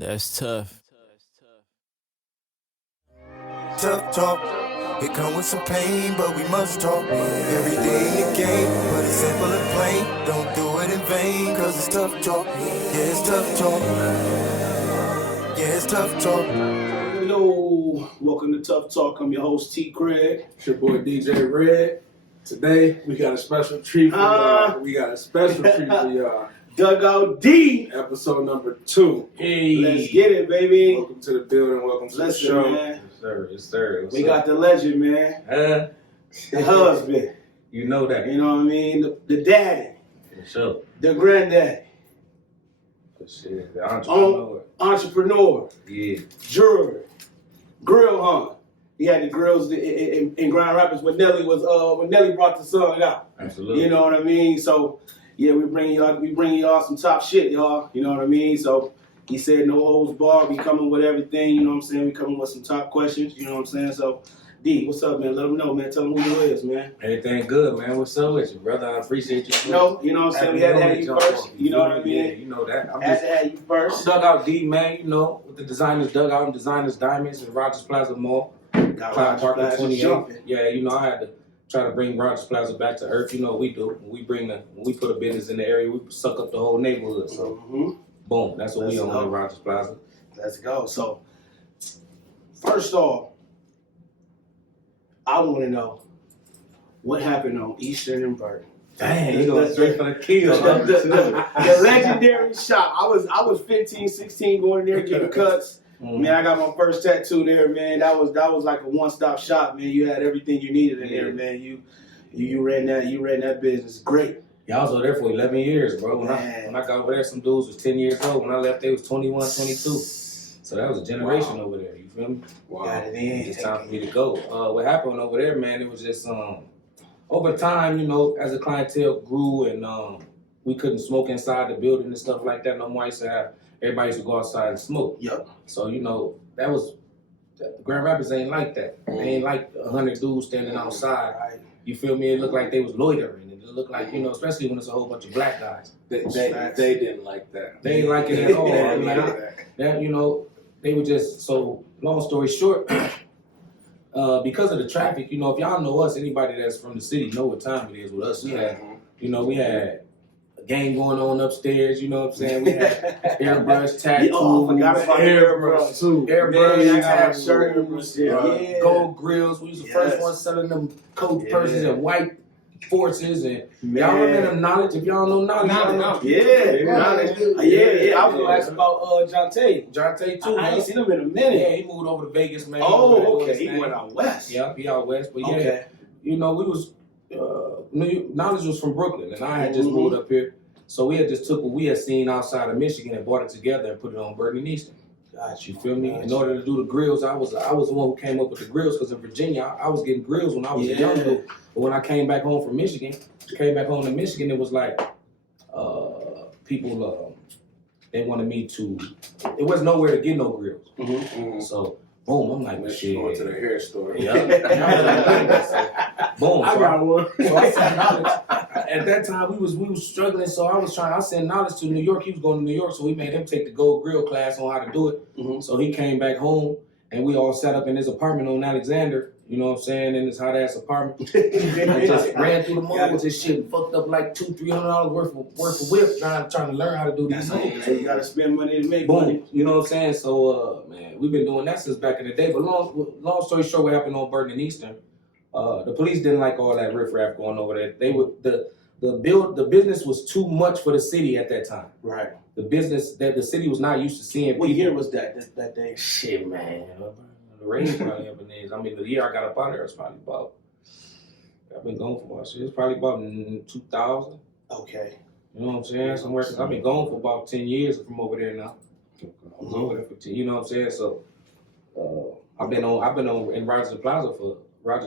That's tough. Tough talk, it come with some pain, but we must talk. Every day in the game, but it's simple and plain. Don't do it in vain, cause it's tough talk. Yeah, it's tough talk. Yeah, it's tough talk. Hello, welcome to Tough Talk. I'm your host, T. Craig. It's your boy DJ Red. Today we got a special treat for y'all. Dugout D. Episode number 2. Hey, let's get it, baby. Welcome to the building. Welcome to the show. Man. Yes, sir. We got the legend, man. The husband. You know that. You know what I mean? The daddy. For sure. The granddaddy. For sure. The entrepreneur. Entrepreneur. Yeah. Jewelry. Grill hunt. He had the grills in Grand Rapids when Nelly brought the song out. Absolutely. You know what I mean? So yeah, we bring y'all some top shit, y'all. You know what I mean? So he said no holds barred. We coming with everything. You know what I'm saying? We coming with some top questions. You know what I'm saying? So D, what's up, man? Let them know, man. Tell them who you is, man. Everything good, man. What's up with you, brother? I appreciate you. You know what I'm saying? We had to have you first. You know what I mean? Yeah, you know that. Had to have you first. Dugout D, man. You know, with the Designers Dugout and Designers Diamonds and Rogers Plaza Mall. Got Clyde Parker Plaza 28. jumping. Yeah, you know, I had to try to bring Rogers Plaza back to earth. You know what we do. When we put a business in the area, we suck up the whole neighborhood. So, boom, that's what we own in Rogers Plaza. Let's go. So, first off, I want to know what happened on Eastern and Burton. Dang, you going straight for the kill. The legendary shop. I was 15, 16 going in there getting cuts. Mm-hmm. Man, I got my first tattoo there, man. That was like a one-stop shop, man. You had everything you needed in there, man. You ran that business great. Yeah, I was over there for 11 years, bro. When I got over there, some dudes was 10 years old. When I left, they was 21, 22. So that was a generation over there. You feel me? Wow. Got it in. It's time for me to go. What happened over there, man? It was just over time, you know, as the clientele grew and we couldn't smoke inside the building and stuff like that no more. Everybody used to go outside and smoke. Yep. So, you know, Grand Rapids ain't like that. They ain't like 100 dudes standing outside. Right. You feel me? It looked like they was loitering. It looked like, you know, especially when it's a whole bunch of black guys. They didn't like that. They ain't like it at all. I mean, you know, they were just, so long story short, because of the traffic, you know, if y'all know us, anybody that's from the city know what time it is with us. We had a game going on upstairs, you know what I'm saying? We had airbrush, tattoos. Oh, I forgot about Airbrush too. Airbrush, tattoos. tattoos, gold grills. We was the first ones selling them Coach purses and white forces. And y'all remember them Knowledge? If y'all know Knowledge, Knowledge. Yeah. I was gonna ask about Jonte. Jonte too. I ain't seen him in a minute. Yeah, he moved over to Vegas, man. Oh, okay. He went out west. Yeah, he out west. But yeah, okay. You know, we was Knowledge was from Brooklyn, and I had just moved up here. So we had just took what we had seen outside of Michigan and brought it together and put it on Burton Denison. Gotcha. You feel me? In order to do the grills, I was the one who came up with the grills because in Virginia, I was getting grills when I was a young dude. But when I came back home from Michigan, it was like people, they wanted me to, it was nowhere to get no grills. So, boom, I'm like, shit. Going to the hair store. Yeah. Boom. I got one. So I sent Knowledge. At that time, we was struggling, so I sent Knowledge to New York. He was going to New York, so we made him take the gold grill class on how to do it. So he came back home, and we all sat up in his apartment on Alexander, you know what I'm saying, in his hot-ass apartment. And just ran through the mall with this shit and fucked up like $200-300 worth of whip trying to learn how to do these things. You gotta spend money to make Boom. money. You know what I'm saying? So, man, we've been doing that since back in the day. But long story short, what happened on Burton and Eastern, the police didn't like all that riffraff going over there. They would the business was too much for the city at that time. Right. The business that the city was not used to seeing. What year was that day? Shit, man. The rain probably up in there. I mean, the year I got up out there was probably about. I've been gone for shit. It's probably about 2000. Okay. You know what I'm saying? Somewhere, cause I've been gone for about 10 years from over there now. I was over there for 10. You know what I'm saying? So, I've been on in Rogers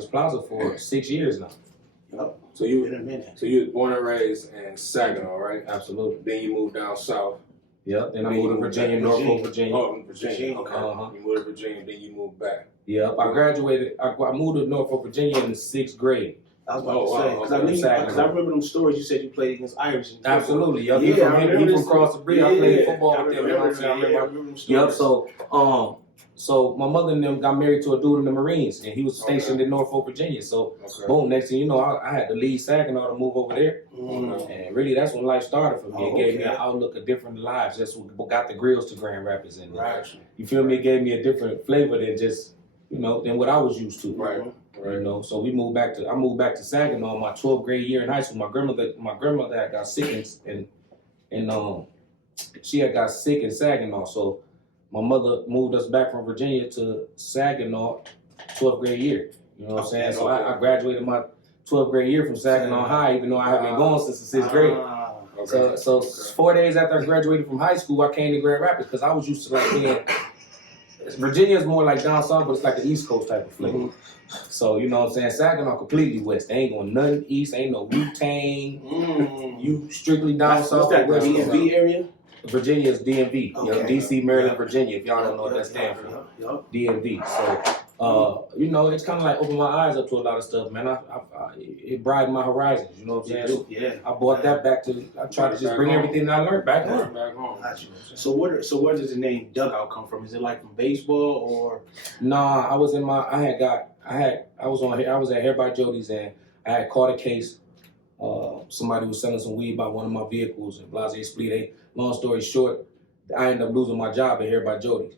Plaza for 6 years now. Yep. So you in a minute. So you were born and raised in Saginaw, right? Absolutely. Then you moved down south. Yep. Then I moved to Virginia, Norfolk, Virginia. Oh, Virginia. Okay. Uh-huh. You moved to Virginia, then you moved back. Yep. I graduated. I moved to Norfolk, Virginia in the 6th grade. I was about to say, because I remember them stories you said you played against Irish. Absolutely, yup. Yeah, He from across the bridge. I played football with them. You know what I'm saying? I remember them stories. Yup. So my mother and them got married to a dude in the Marines, and he was stationed in Norfolk, Virginia. So boom, next thing you know, I had to leave Saginaw to move over there, and really that's when life started for me. It gave me an outlook of different lives. That's what got the grills to Grand Rapids, and you feel me? It gave me a different flavor than just than what I was used to. Right. You know, so I moved back to Saginaw my 12th grade year in high school. My grandmother had got sick and she had got sick in Saginaw. So my mother moved us back from Virginia to Saginaw 12th grade year. You know what I'm saying? So I graduated my 12th grade year from Saginaw High, even though I haven't been going since the 6th grade. So 4 days after I graduated from high school, I came to Grand Rapids because I was used to like being. Virginia is more like down south, but it's like the East Coast type of flavor. So, you know what I'm saying? Saginaw completely west. They ain't going nothing east. Ain't no Wu-Tang. You strictly down south. What's that, DMV area? Virginia is DMV. Okay. DC, Maryland, Virginia. If y'all don't know what that stands for. DMV. So, it's kind of like opened my eyes up to a lot of stuff, man. It broadened my horizons. You know what I'm saying? Yeah. I brought that back to. I tried to just bring everything that I learned back home. Gotcha. So where does the name Dugout come from? Is it like from baseball or? Nah, I was at Hair by Jody's and I had caught a case. Somebody was selling some weed by one of my vehicles and Blase Split. Long story short, I ended up losing my job at Hair by Jody's.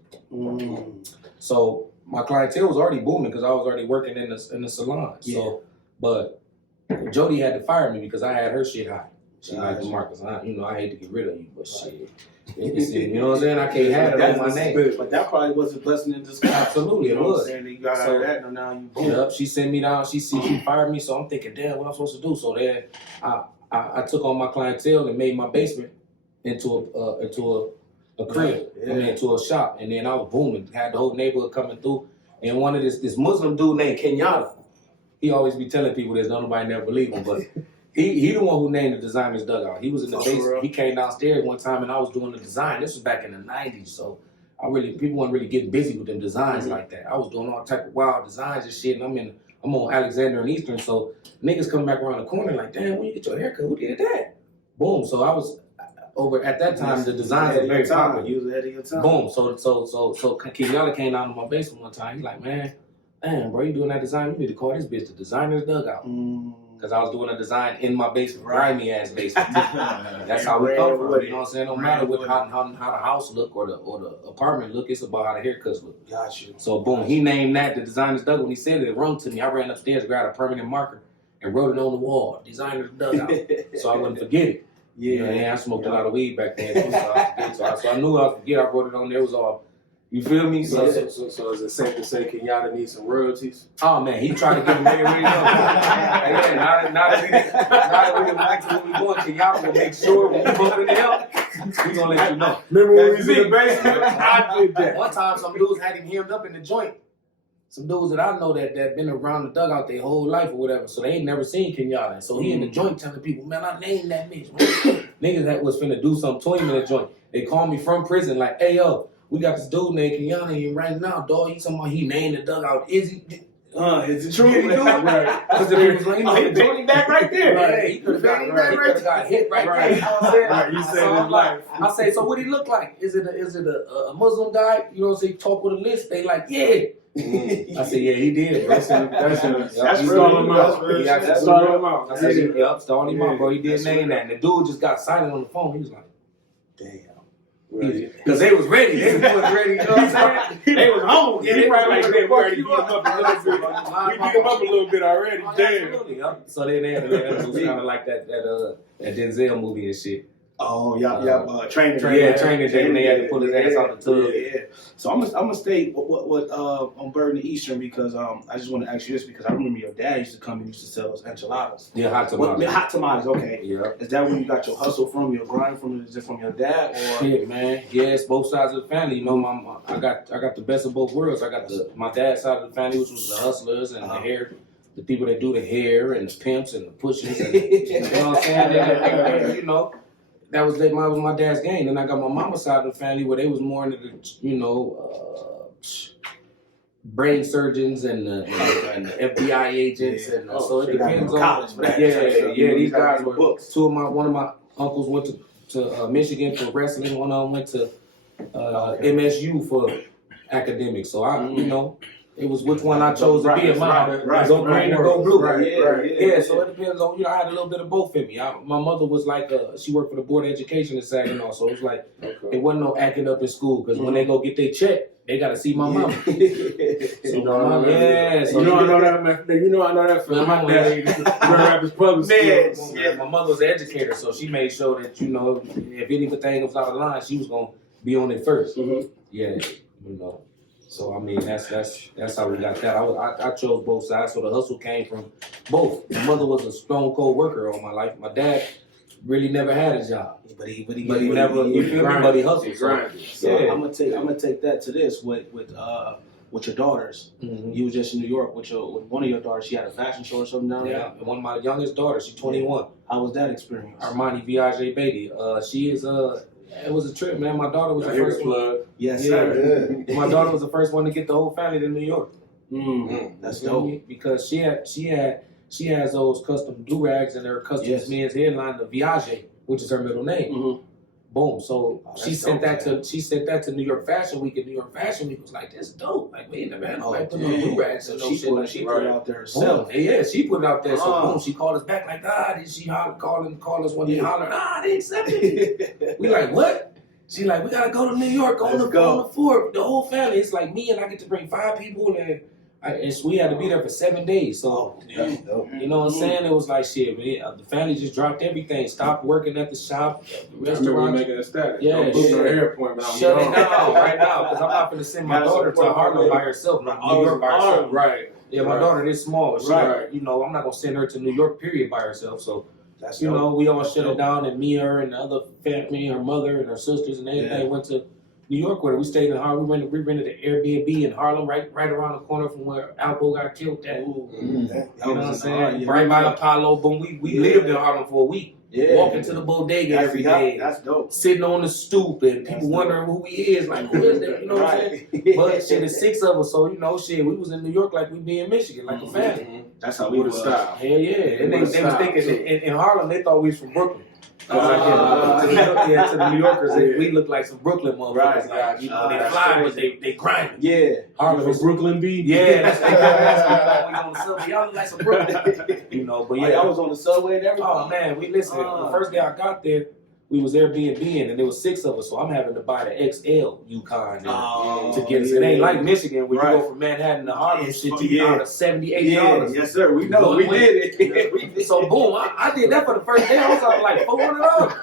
So my clientele was already booming because I was already working in the salon. Yeah. So, but Jody had to fire me because I had her shit high. She like Demarcus. I hate to get rid of you, but shit. You know what I'm saying? I can't have it on my name. But that probably was a blessing in disguise. Absolutely, it was. You got out of that, and now you boom. Yep, she sent me down. She fired me, so I'm thinking, damn, what I'm supposed to do? So then I took on my clientele and made my basement into a crib. Into a shop, and then I was booming. Had the whole neighborhood coming through, and one of this Muslim dude named Kenyatta. He always be telling people this. Nobody never believe him, but. He the one who named the Designer's Dugout. He was in the basement. He came downstairs one time and I was doing the design. This was back in the 90s, so people weren't really getting busy with them designs like that. I was doing all type of wild designs and shit, and I'm on Alexander and Eastern, so niggas come back around the corner like, damn, when you get your haircut, who did that? Boom. So I was over at that time. The designs were very popular. You was ahead of your time. Boom. So Kenyatta came down to my basement one time. He's like, man, damn, bro, you doing that design? You need to call this bitch the Designer's Dugout. Because I was doing a design in my basement, grimy ass basement. That's how we come from. You know what I'm saying? No matter how the house look or the apartment look, it's about how the haircuts look. Gotcha. So boom, he named that the Designer's Dugout. When he said it rung to me. I ran upstairs, grabbed a permanent marker, and wrote it on the wall. Designer's Dugout. So I wouldn't forget it. Yeah. And I smoked a lot of weed back then too, so I knew I would forget. I wrote it on there. It was all. You feel me? So is it safe to say Kenyatta needs some royalties? Oh man, he tried to get him everywhere he goes. Now that we back to where we going, Kenyatta will make sure when we bump into him, we gonna let you know. Remember when we was in the basement? I did that. One time some dudes had him hemmed up in the joint. Some dudes that I know that been around the dugout their whole life or whatever, so they ain't never seen Kenyatta. So he in the joint telling people, man, I named that bitch. Niggas that was finna do something to him in the joint. They called me from prison like, hey yo, we got this dude named Kenyatta here right now, dog. He talking about he named the dugout. Is he? Is it true? Right. Because the niggas like, he paid him back right there. Right. He could have got hit right there. You know what I'm saying? Right. You saved his life. I say, so what he look like? Is it a Muslim guy? You know what I'm saying? Talk with a list. They like, yeah. I said, yeah, he did. That's him. That's stalled him out. Stalled him out. I said, yep, stalled him out, bro. He did name that. And the dude just got silent on the phone. He was like, damn. Because they was ready. They was ready, you know what I'm saying? They was home. Yeah, they probably like, they ready to get him up a little bit. We beat him up a little bit already. Damn. Absolutely. So then it was kind of like that Denzel movie and shit. Oh, y'all training. Yeah, training day when they had to pull his ass out the tub. Yeah. So I'm gonna stay what on Burton Eastern because I just want to ask you this because I remember your dad used to come and used to sell those enchiladas. Yeah, hot tamales. Hot tamales, okay. Yeah. Is that where you got your hustle from, your grind from? Is it from your dad or? Shit, man. Yes, both sides of the family. You know, I got the best of both worlds. I got my dad's side of the family, which was the hustlers and the hair. The people that do the hair and the pimps and the pushers and you know what I'm saying? You know. That was my dad's game. Then I got my mama's side of the family where they was more into the, brain surgeons and the FBI agents, and so it depends on college for that. Yeah. These guys were books. One of my uncles went to Michigan for wrestling. One of them went to MSU for academics. So I, it was which one I chose to be in mine. Go green or go blue. Yeah. So it depends on, I had a little bit of both in me. My mother was like, she worked for the Board of Education in Saginaw, so it was like, it wasn't no acting up in school, because when they go get their check, they got to see my mama. So my mama, I know that from my dad. Man, my mother was an educator, so she made sure that, if anything was out of line, she was going to be on it first. Yeah, So I mean, that's how we got that. I chose both sides, so the hustle came from both. My mother was a stone cold worker all my life. My dad really never had a job, but he never, but he hustled. So I'm gonna take that to this with your daughters. You was just in New York with one of your daughters. She had a fashion show or something down there. Yeah, one of my youngest daughters. She's 21. How was that experience? Armani Viage Baty. She is It was a trip, man. My daughter was the first one. Yes, sir. Yeah. My daughter was the first one to get the whole family to New York. That's dope. Because she has those custom do rags and her custom men's headline, the Viage, which is her middle name. Boom. So she sent that to New York Fashion Week, and New York Fashion Week was like, "This dope. Like, we ain't never had nobody put no do rags." So she put it out there herself. Yeah, she put it out there. So boom, she called us back like, did she call us when they hollered, they accepted it. We like, what? She like, we gotta go to New York on the 4th. The whole family. It's like me, and I get to bring 5 people, and we had to be there for 7 days. So, you know what I'm saying? It was like, shit, man, the family just dropped everything, stopped working at the shop, restaurant. Making a status. Yeah, shut it down right now, because I'm not going to send my daughter to Harlem by herself, not New York by herself. Right. Yeah, my daughter is small. She, I'm not going to send her to New York, period, by herself. So, we all shut it down, and me, her, and the other family, her mother, and her sisters, and everything went to New York with her. We stayed in Harlem. We rented an Airbnb in Harlem, right around the corner from where Alpo got killed. You know what I'm saying? Right by Apollo. Boom. We lived in Harlem for a week. Walking to the bodega every day. That's dope. Sitting on the stoop, and people wondering who he is. Like, who is that? You know what I'm saying? But shit, there's 6 of us, so we was in New York like we be in Michigan, like a family. That's how we would style. Hell yeah. And they was thinking in Harlem, they thought we was from Brooklyn. To the New Yorkers, we look like some Brooklyn motherfuckers. Right. They fly, but they grind. Yeah. Harlem from Brooklyn B. Yeah, that's we on the subway. Y'all look like some Brooklyn. But yeah, I was on the subway and everything. Oh man, we listen. The first day I got there, we was Airbnb, and there was 6 of us, so I'm having to buy the XL Yukon to get us. It ain't like Michigan where you go from Manhattan to Harlem, shit, you get out of $78. Yes, sir. We know. We did it. So boom, I did that for the first day. I was out like $400.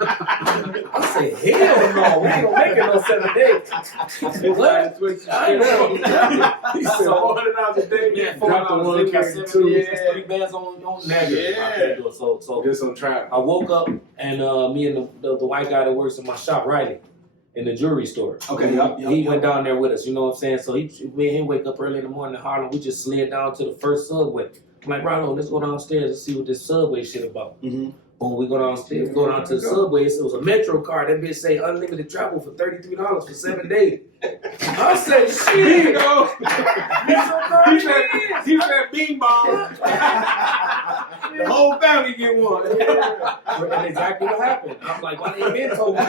I said, hell no, we ain't gonna make it no 7 days. What? I know. He said $400 a day. Yeah, $400 a day. Got 3 bands on negative. Yeah. So get some travel. I woke up, and me and the white guy that works in my shop, Riley, in the jewelry store. Okay, he went down there with us, you know what I'm saying? So me and him wake up early in the morning in Harlem. We just slid down to the first subway. I'm like, Rollo, let's go downstairs and see what this subway shit about. When we go downstairs, go down to the subway, it was a Metro card. That bitch say unlimited travel for $33 for 7 days. I said, shit, Metro card. He said, bing bong. The whole family get one. That's exactly what happened. I'm like, why they ain't been told me?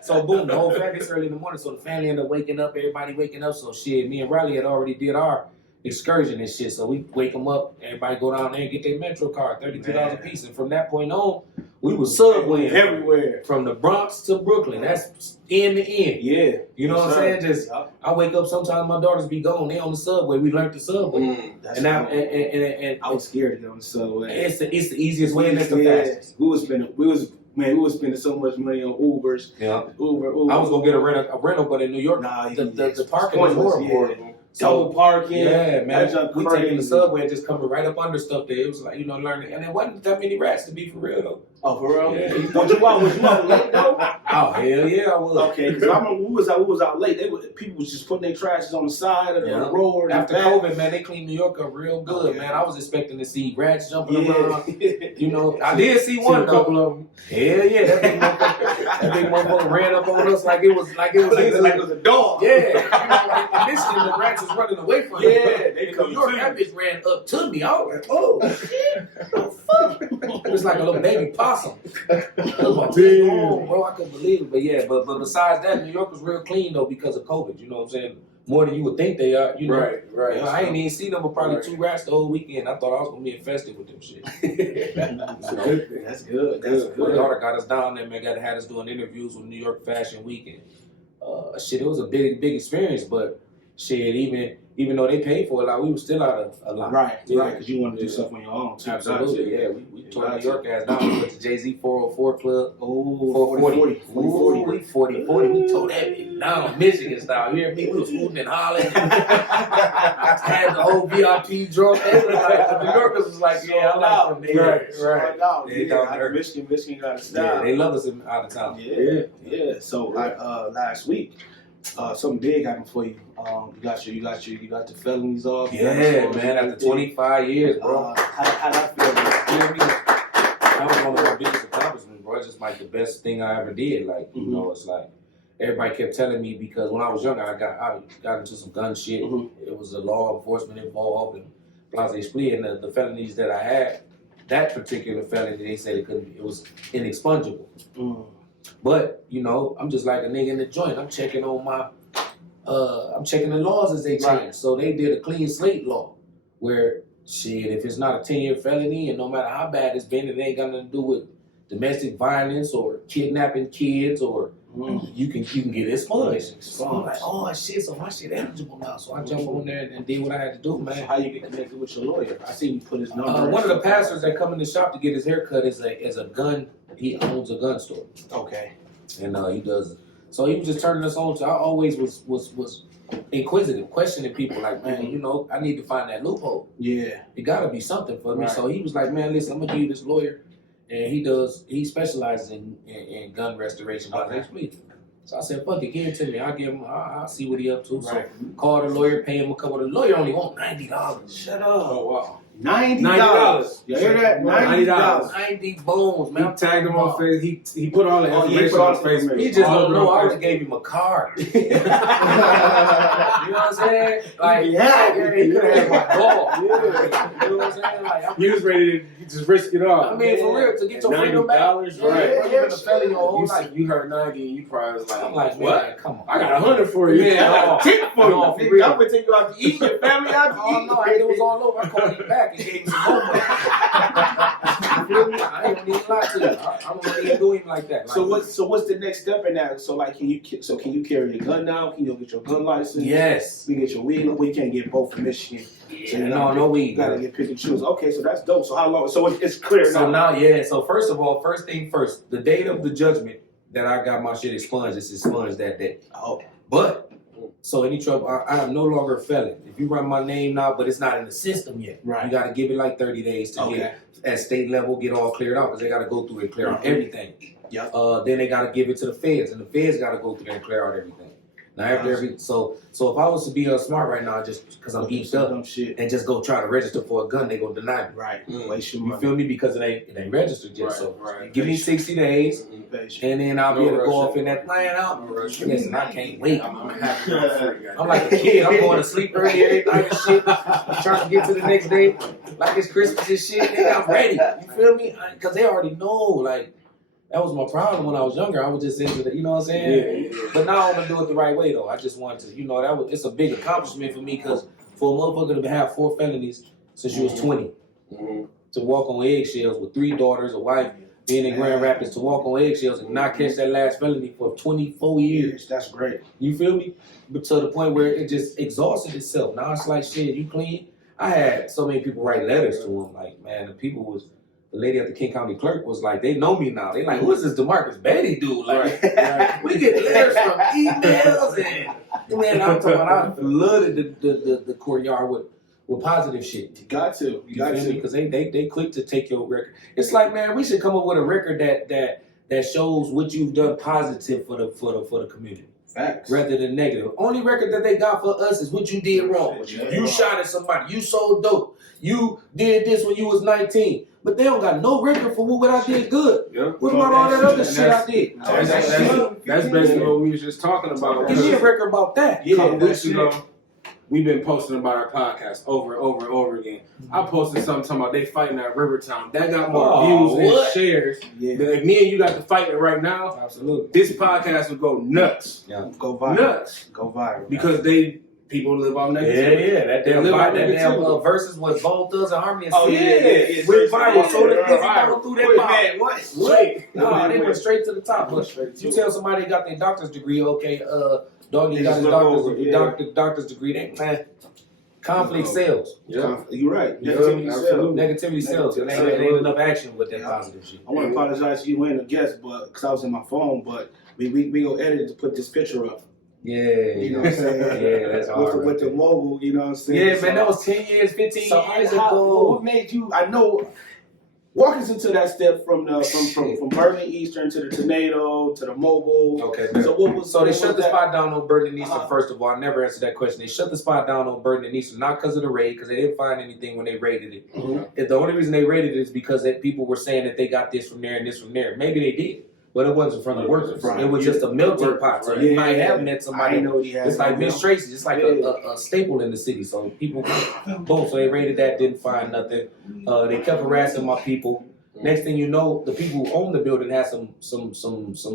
So boom, the whole family, it's early in the morning. So the family ended up waking up, everybody waking up. So shit, me and Riley had already did our excursion and shit. So we wake them up, everybody go down there and get their Metro card, $32 a piece. And from that point on, we was subwaying everywhere. From the Bronx to Brooklyn. That's end to end. Yeah. You know what I'm saying? I wake up, sometimes my daughters be gone. They on the subway. We learned the subway. And I was scared to get on the subway. It's the easiest way and it's the fastest. We was spending so much money on Ubers. Yeah. Uber. I was gonna get a rental, but in New York, the parking was horrible. Yeah. Double parking. Yeah, man. We taking the subway and just coming right up under stuff there. It was like, learning. And there wasn't that many rats, to be for real, though. Oh, for real? Yeah. Was you out late, though? Oh, hell yeah, I was. Okay, because I remember we was out late. People was just putting their trashes on the side of the road. After COVID, man, they cleaned New York up real good, man. I was expecting to see rats jumping around. I did see one, though. A couple of them. Hell yeah, that big motherfucker ran up on us like it was like it was a dog. Yeah. Michigan, the rats was running away from me. Yeah, they In come New York, to that you. bitch ran up to me. I was like, oh shit, what the fuck? It was like a little baby possum. I was like, oh, bro, I couldn't believe it. But yeah, but besides that, New York was real clean though because of COVID. You know what I'm saying? More than you would think they are. You know? Right. You know, I ain't even seen them but probably 2 rats the whole weekend. I thought I was gonna be infested with them shit. That's good. That's My good. daughter got us down there, man. Had us doing interviews with New York Fashion Week, and shit, it was a big experience. But shit, even though they paid for it, like we were still out of a lot. Right, because you want to do stuff on your own too. Absolutely, yeah. We tore New York ass down. We went to Jay-Z 404 Club. Oh, 40. We tore that bitch down, Michigan style. You hear me? We was hooting and hollering. Had the whole VIP drunk. They was like, the New Yorkers was like, yeah, I like them. They Michigan got a style. Yeah, they love us out of town. Yeah. So like last week, something big happened for you. You got the felonies off. Yeah, man. After 25 years, bro. How that feel? That was one of my biggest accomplishments, bro. It's just like the best thing I ever did. Like, you know, it's like everybody kept telling me because when I was younger, I got into some gun shit. It was a law enforcement involved and blase split. And the felonies that I had, that particular felony, they said it was inexpungible. But, you know, I'm just like a nigga in the joint. I'm checking on I'm checking the laws as they change. Right. So they did a clean slate law where, shit, if it's not a 10-year felony and no matter how bad it's been, it ain't got nothing to do with domestic violence or kidnapping kids or you can get expunged. So I'm like, oh shit, so my shit eligible now. So I jumped on there and did what I had to do, man. So how you get connected with your lawyer? I see you put his number. One of the pastors that come in the shop to get his haircut is a gun. He owns a gun store. Okay. And he does. So he was just turning us on. So I always was inquisitive, questioning people like, man, you know, I need to find that loophole. Yeah. It got to be something for me. Right. So he was like, man, listen, I'm going to give you this lawyer. And he specializes in gun restoration. Okay. So I said, fuck it, give it to me. I'll see what he up to. Right. So call the lawyer, pay him a couple of the lawyer only want $90. Shut up. Oh, wow. $90. You hear that? $90. 90 bones, man. He tagged him on Facebook. He put all the information on Facebook. He just don't know. I would have gave him a card. You know what I'm saying? Like, he could have had my dog. You know what I'm saying? Like, he was ready to just risk it all. I mean, for real, to get your freedom back. $90, right? You heard 90, you probably was like, I'm like, what? Man, come on. I got 100 for you. Yeah, I got a tip for you. No, for real. I'm gonna take you out to eat. Your family out to eat. Oh no, it was all over. I called him back and gave him some more money. You feel me? I ain't gonna even lie to you. I'm gonna even do him like that. So what's the next step in that? So like, can you carry your gun now? Can you get your gun license? Yes. We get your weed. We can't get both from Michigan. So no weed. You gotta get pick and choose. Okay, so that's dope. So how long? So it's clear now. So now, So first of all, first thing first, the date of the judgment that I got my shit expunged, it's expunged that day. Oh. But so any trouble, I am no longer a felon. If you run my name now, but it's not in the system yet. Right. You got to give it like 30 days to get at state level, get all cleared out because they got to go through and clear out everything. Yeah. Then they got to give it to the feds, and the feds got to go through and clear out everything. Now after so if I was to be smart right now, just because I'm geeked up and just go try to register for a gun, they gonna deny me. Right. Waste your money. You feel me? Because it ain't registered yet. Right. So give me 60 days, and then I'll be able to go off in that plan out. Listen, I can't wait. I'm happy. I'm like a kid. I'm going to sleep early every night and shit. I'm trying to get to the next day like it's Christmas and shit. Nigga, I'm ready. You feel me? Because they already know, like. That was my problem when I was younger. I was just into the, you know what I'm saying? Yeah. But now I'm gonna do it the right way though. I just want to, it's a big accomplishment for me because for a motherfucker to have 4 felonies since you was 20, to walk on eggshells with 3 daughters, a wife, being in Grand Rapids, to walk on eggshells and not catch that last felony for 24 years. That's great. You feel me? But to the point where it just exhausted itself. Now it's like, shit, you clean? I had so many people write letters to him. Like, man, the lady at the King County Clerk was like, they know me now. They like, who is this Demarcus Baty dude? Like, we get letters from emails and man, I'm talking about I flooded the courtyard with positive shit. You got to. Because they quick to take your record. It's like, man, we should come up with a record that shows what you've done positive for the community. Facts. Rather than negative. Only record that they got for us is what you did wrong. You shot at somebody. You sold dope. You did this when you was 19. But they don't got no record for what I did good. Yep. What about all that other shit I did? That's basically what we was just talking about. Give me a record about that. A couple weeks ago, we've been posting about our podcast over and over and over again. I posted something talking about they fighting at Rivertown. That got more views and shares than if me and you got to fighting right now. Absolutely. This podcast would go nuts. Yeah, go viral. Nuts. Go viral. Because people live on negativity. Yeah, that damn verses with Bone Thugs and Harmony. Yeah. Went viral. So the busy Viral. going through that pop. Man, what? No, they went straight to the top. But you tell somebody they got their doctor's degree, okay, Doggy got his doctor's degree. They conflict sells. Yeah. You're right. Negativity sells. It ain't enough action with that positive shit. I want to apologize to you and the guest, but because I was in my phone, but we gonna edit it to put this picture up. Yeah. You know what I'm saying? Yeah, that's hard. With the mobile, you know what I'm saying? Yeah, man, that was 10 years, 15 years ago. What made you? I know. Walk us into that step from Burton Eastern to the Tornado to the mobile. Okay. So they shut the spot down on Burton Denison. First of all, I never answered that question. They shut the spot down on Burton Denison not because of the raid, because they didn't find anything when they raided it. Mm-hmm. The only reason they raided it is because people were saying that they got this from there and this from there. Maybe they did, but it wasn't from the workers. Right. It was just a melting pot. So you might have met somebody. I know he has. It's like Miss Tracy. It's like a staple in the city. So people, boom. So they raided that, didn't find nothing. They kept harassing my people. Next thing you know, the people who own the building had some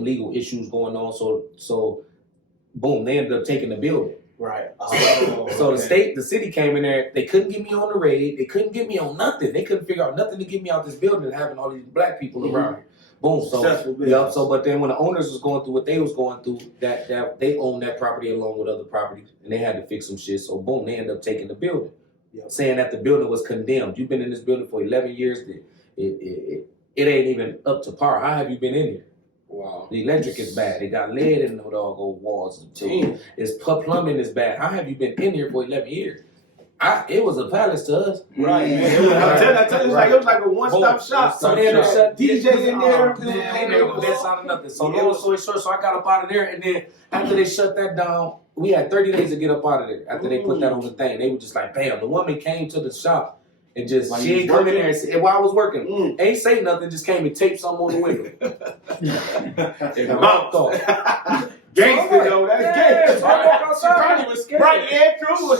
legal issues going on. So boom, they ended up taking the building. Right. So the city came in there. They couldn't get me on the raid. They couldn't get me on nothing. They couldn't figure out nothing to get me out this building and having all these black people around here. Boom. So but then when the owners was going through what they was going through, that they owned that property along with other properties, and they had to fix some shit. So boom, they ended up taking the building, saying that the building was condemned. You've been in this building for 11 years. It ain't even up to par. How have you been in here? Wow. The electric is bad. They got lead in the doggone walls. It's plumbing is bad. How have you been in here for 11 years? It was a palace to us. Right. I tell you, it was like a one-stop shop. So they ended up shut DJ in there. They never did sound nothing. So long story short, so I got up out of there, and then after they shut that down, we had 30 days to get up out of there. After they put that on the thing, they were just like, bam. The woman came to the shop. And just she ain't come in there and say, while I was working, ain't say nothing, just came and taped something on the window. And walked off. Gangster though, that's gangster. She probably was scared. Right, Andrew.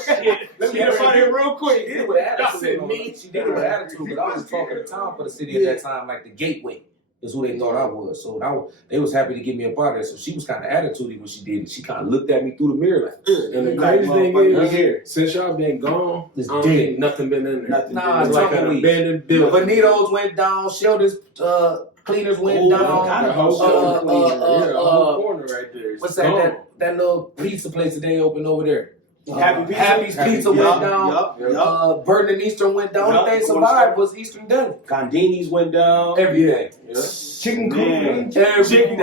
Let me get up out here real quick. She did it with attitude. She did it with attitude, but I was talking to Tom for the city at that time, like the gateway. Is who they thought I was. So they was happy to get me up out of there. So she was kind of attitudey when she did it. She kind of looked at me through the mirror like, and the crazy thing is, since y'all been gone, I don't think nothing been in there. Nah, it's like an abandoned building. Vanitos went down, shelters, cleaners went down. The whole corner right there. What's that little pizza place that they opened over there? Happy's Pizza went down. Burton Eastern went down. The only thing survived was Eastern Deli. Condini's went down. Everything. Chicken coop. Everything.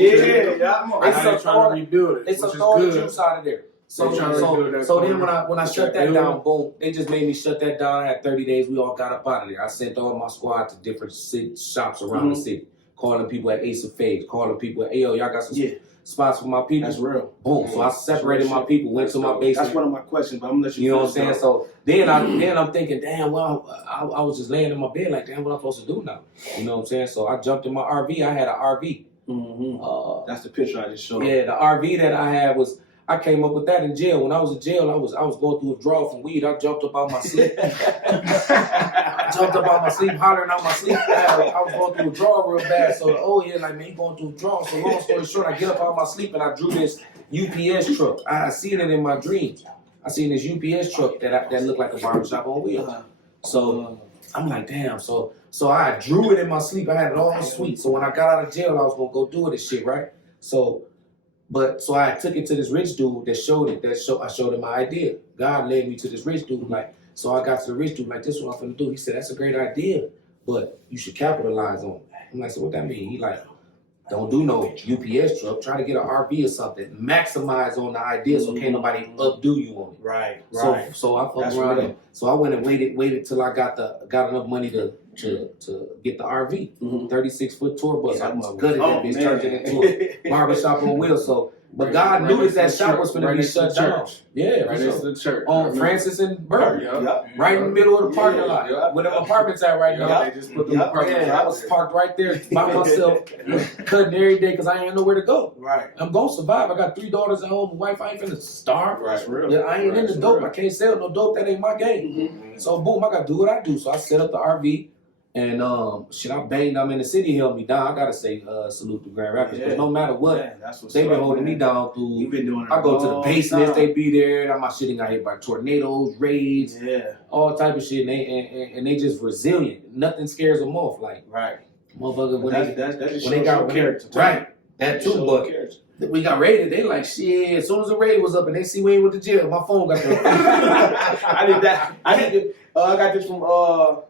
It's a trying to rebuild it. It's a thorn juice out of there. So then when I shut that down, boom, they just made me shut that down. I had 30 days. We all got up out of there. I sent all my squad to different shops around the city, calling people at Ace of Faves, calling people at, hey, yo, y'all got some spots for my people. That's real. Boom. So I separated my people, went to my basement. That's one of my questions, but I'm gonna let you. You know what I'm saying? So then I'm thinking, damn, well, I was just laying in my bed like, damn, what I'm supposed to do now? You know what I'm saying? So I jumped in my RV. I had an RV. Mm-hmm. That's the picture I just showed. Yeah, the RV that I had was. I came up with that in jail. When I was in jail, I was going through withdrawal from weed. I jumped up out my sleep. Hollering out my sleep. I was going through withdrawal real bad. So like man, you going through withdrawal. So long story short, I get up out my sleep and I drew this UPS truck. I seen it in my dreams. I seen this UPS truck that looked like a barbershop on wheels. So I'm like, damn. So I drew it in my sleep. I had it all sweet. So when I got out of jail, I was gonna go do it and shit, right? So I took it to this rich dude that showed it. I showed him my idea. God led me to this rich dude. So I got to the rich dude like, this is what I'm gonna do. He said, that's a great idea, but you should capitalize on it. I'm like, so what that mean? He like, don't do no UPS truck. Try to get an RV or something. Maximize on the idea so can't nobody updo you on it. Right. So I fucked around it. So I went and waited till I got enough money to get the RV, 36-foot tour bus. I was good at that bitch, turned it into a barbershop on wheels. So But God knew that shop was going to be shut down. Yeah, right next to the church. On Francis and Burton. Yep. Right in the middle of the parking lot. Where the apartments at right now. They just put them apartments. Yeah, I was parked right there by myself, cutting every day because I ain't nowhere to go. Right. I'm going to survive. I got 3 daughters at home, a wife. I ain't finna starve. Right. Real. Yeah, I ain't into dope. I can't sell no dope. That ain't my game. So boom, I got to do what I do. So I set up the RV. And I banged them in the city, held me down. I gotta say, salute to Grand Rapids, because no matter what, they been holding me down through. You've been doing it. I go to the basements, they be there, and my shit got hit by tornadoes, raids, all type of shit, and they just resilient. Nothing scares them off, like motherfucker when they got character, right? That too, but we got raided. They like shit. As soon as the raid was up, and they see we ain't with the jail, my phone got there. I did that. I got this from,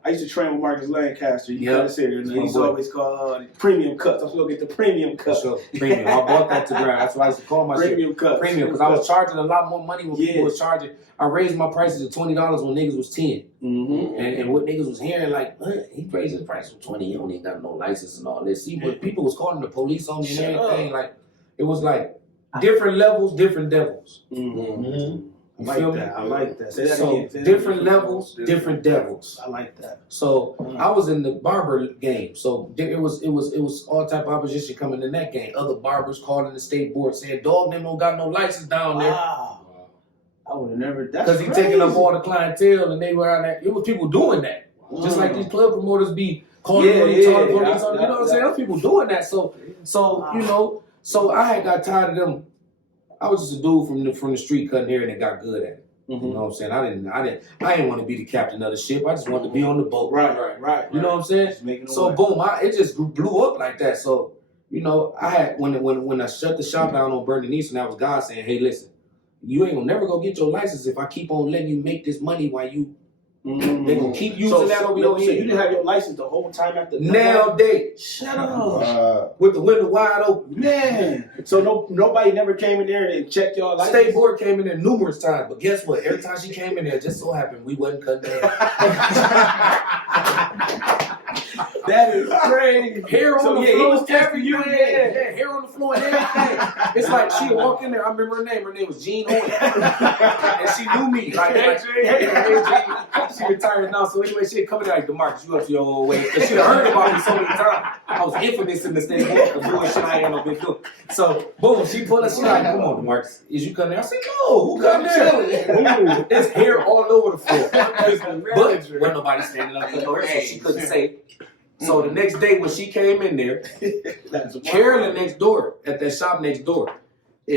I used to train with Marcus Lancaster. You got to say it. He used to always call premium cuts. I'm supposed to get the premium cut. Sure. Premium. I bought that to Brown. That's why I used to call my premium shit. Cut. Premium. Because I was charging a lot more money when people was charging. I raised my prices to $20 when niggas was 10. And what niggas was hearing, like, he raised his price from 20. He don't even got no license and all this. See, but people was calling the police on me and everything. Like, it was like different levels, different devils. I like that. Say that so again. different levels, different devils. I like that. So I was in the barber game. So it was all type of opposition coming in that game. Other barbers calling the state board saying, "Dog, them don't got no license down there." Wow. I would have never. Because he taking up all the clientele, and they were out there. It was people doing that, just like these club promoters be calling police. You know what I'm saying? There's people doing that. So you know, so I had got tired of them. I was just a dude from the street cutting hair and it got good at it. You know what I'm saying? I didn't want to be the captain of the ship. I just wanted to be on the boat. Right. You know what I'm saying? So boom, it just blew up like that. So, you know, I had when I shut the shop down on Burton Denison, that was God saying, "Hey, listen, you ain't gonna never go get your license if I keep on letting you make this money while you they gonna keep using that over your head." So you didn't have your license the whole time after now day. Shut up. With the window wide open. Man. So nobody never came in there and checked your license? State board came in there numerous times, but guess what? Every time she came in there, it just so happened we wasn't cutting hair. That is crazy. Hair on the floor. He was testing you. Yeah, hair on the floor and everything. It's like she walked in there. I remember her name. Her name was Jean Owen. And she knew me. She retired now. So anyway, she'd come in there like, "Demarcus, you up to your old way." Because she'd heard about me so many times. I was infamous in the state board for doing shit I ain't no big deal. So boom, she pulled us. She's like, "Come on, Demarcus, is you coming there?" I said, "No, who come there?" There's hair all over the floor. But when nobody standing up to her, so she couldn't say. So the next day when she came in there, Carolyn next door, at that shop next door, I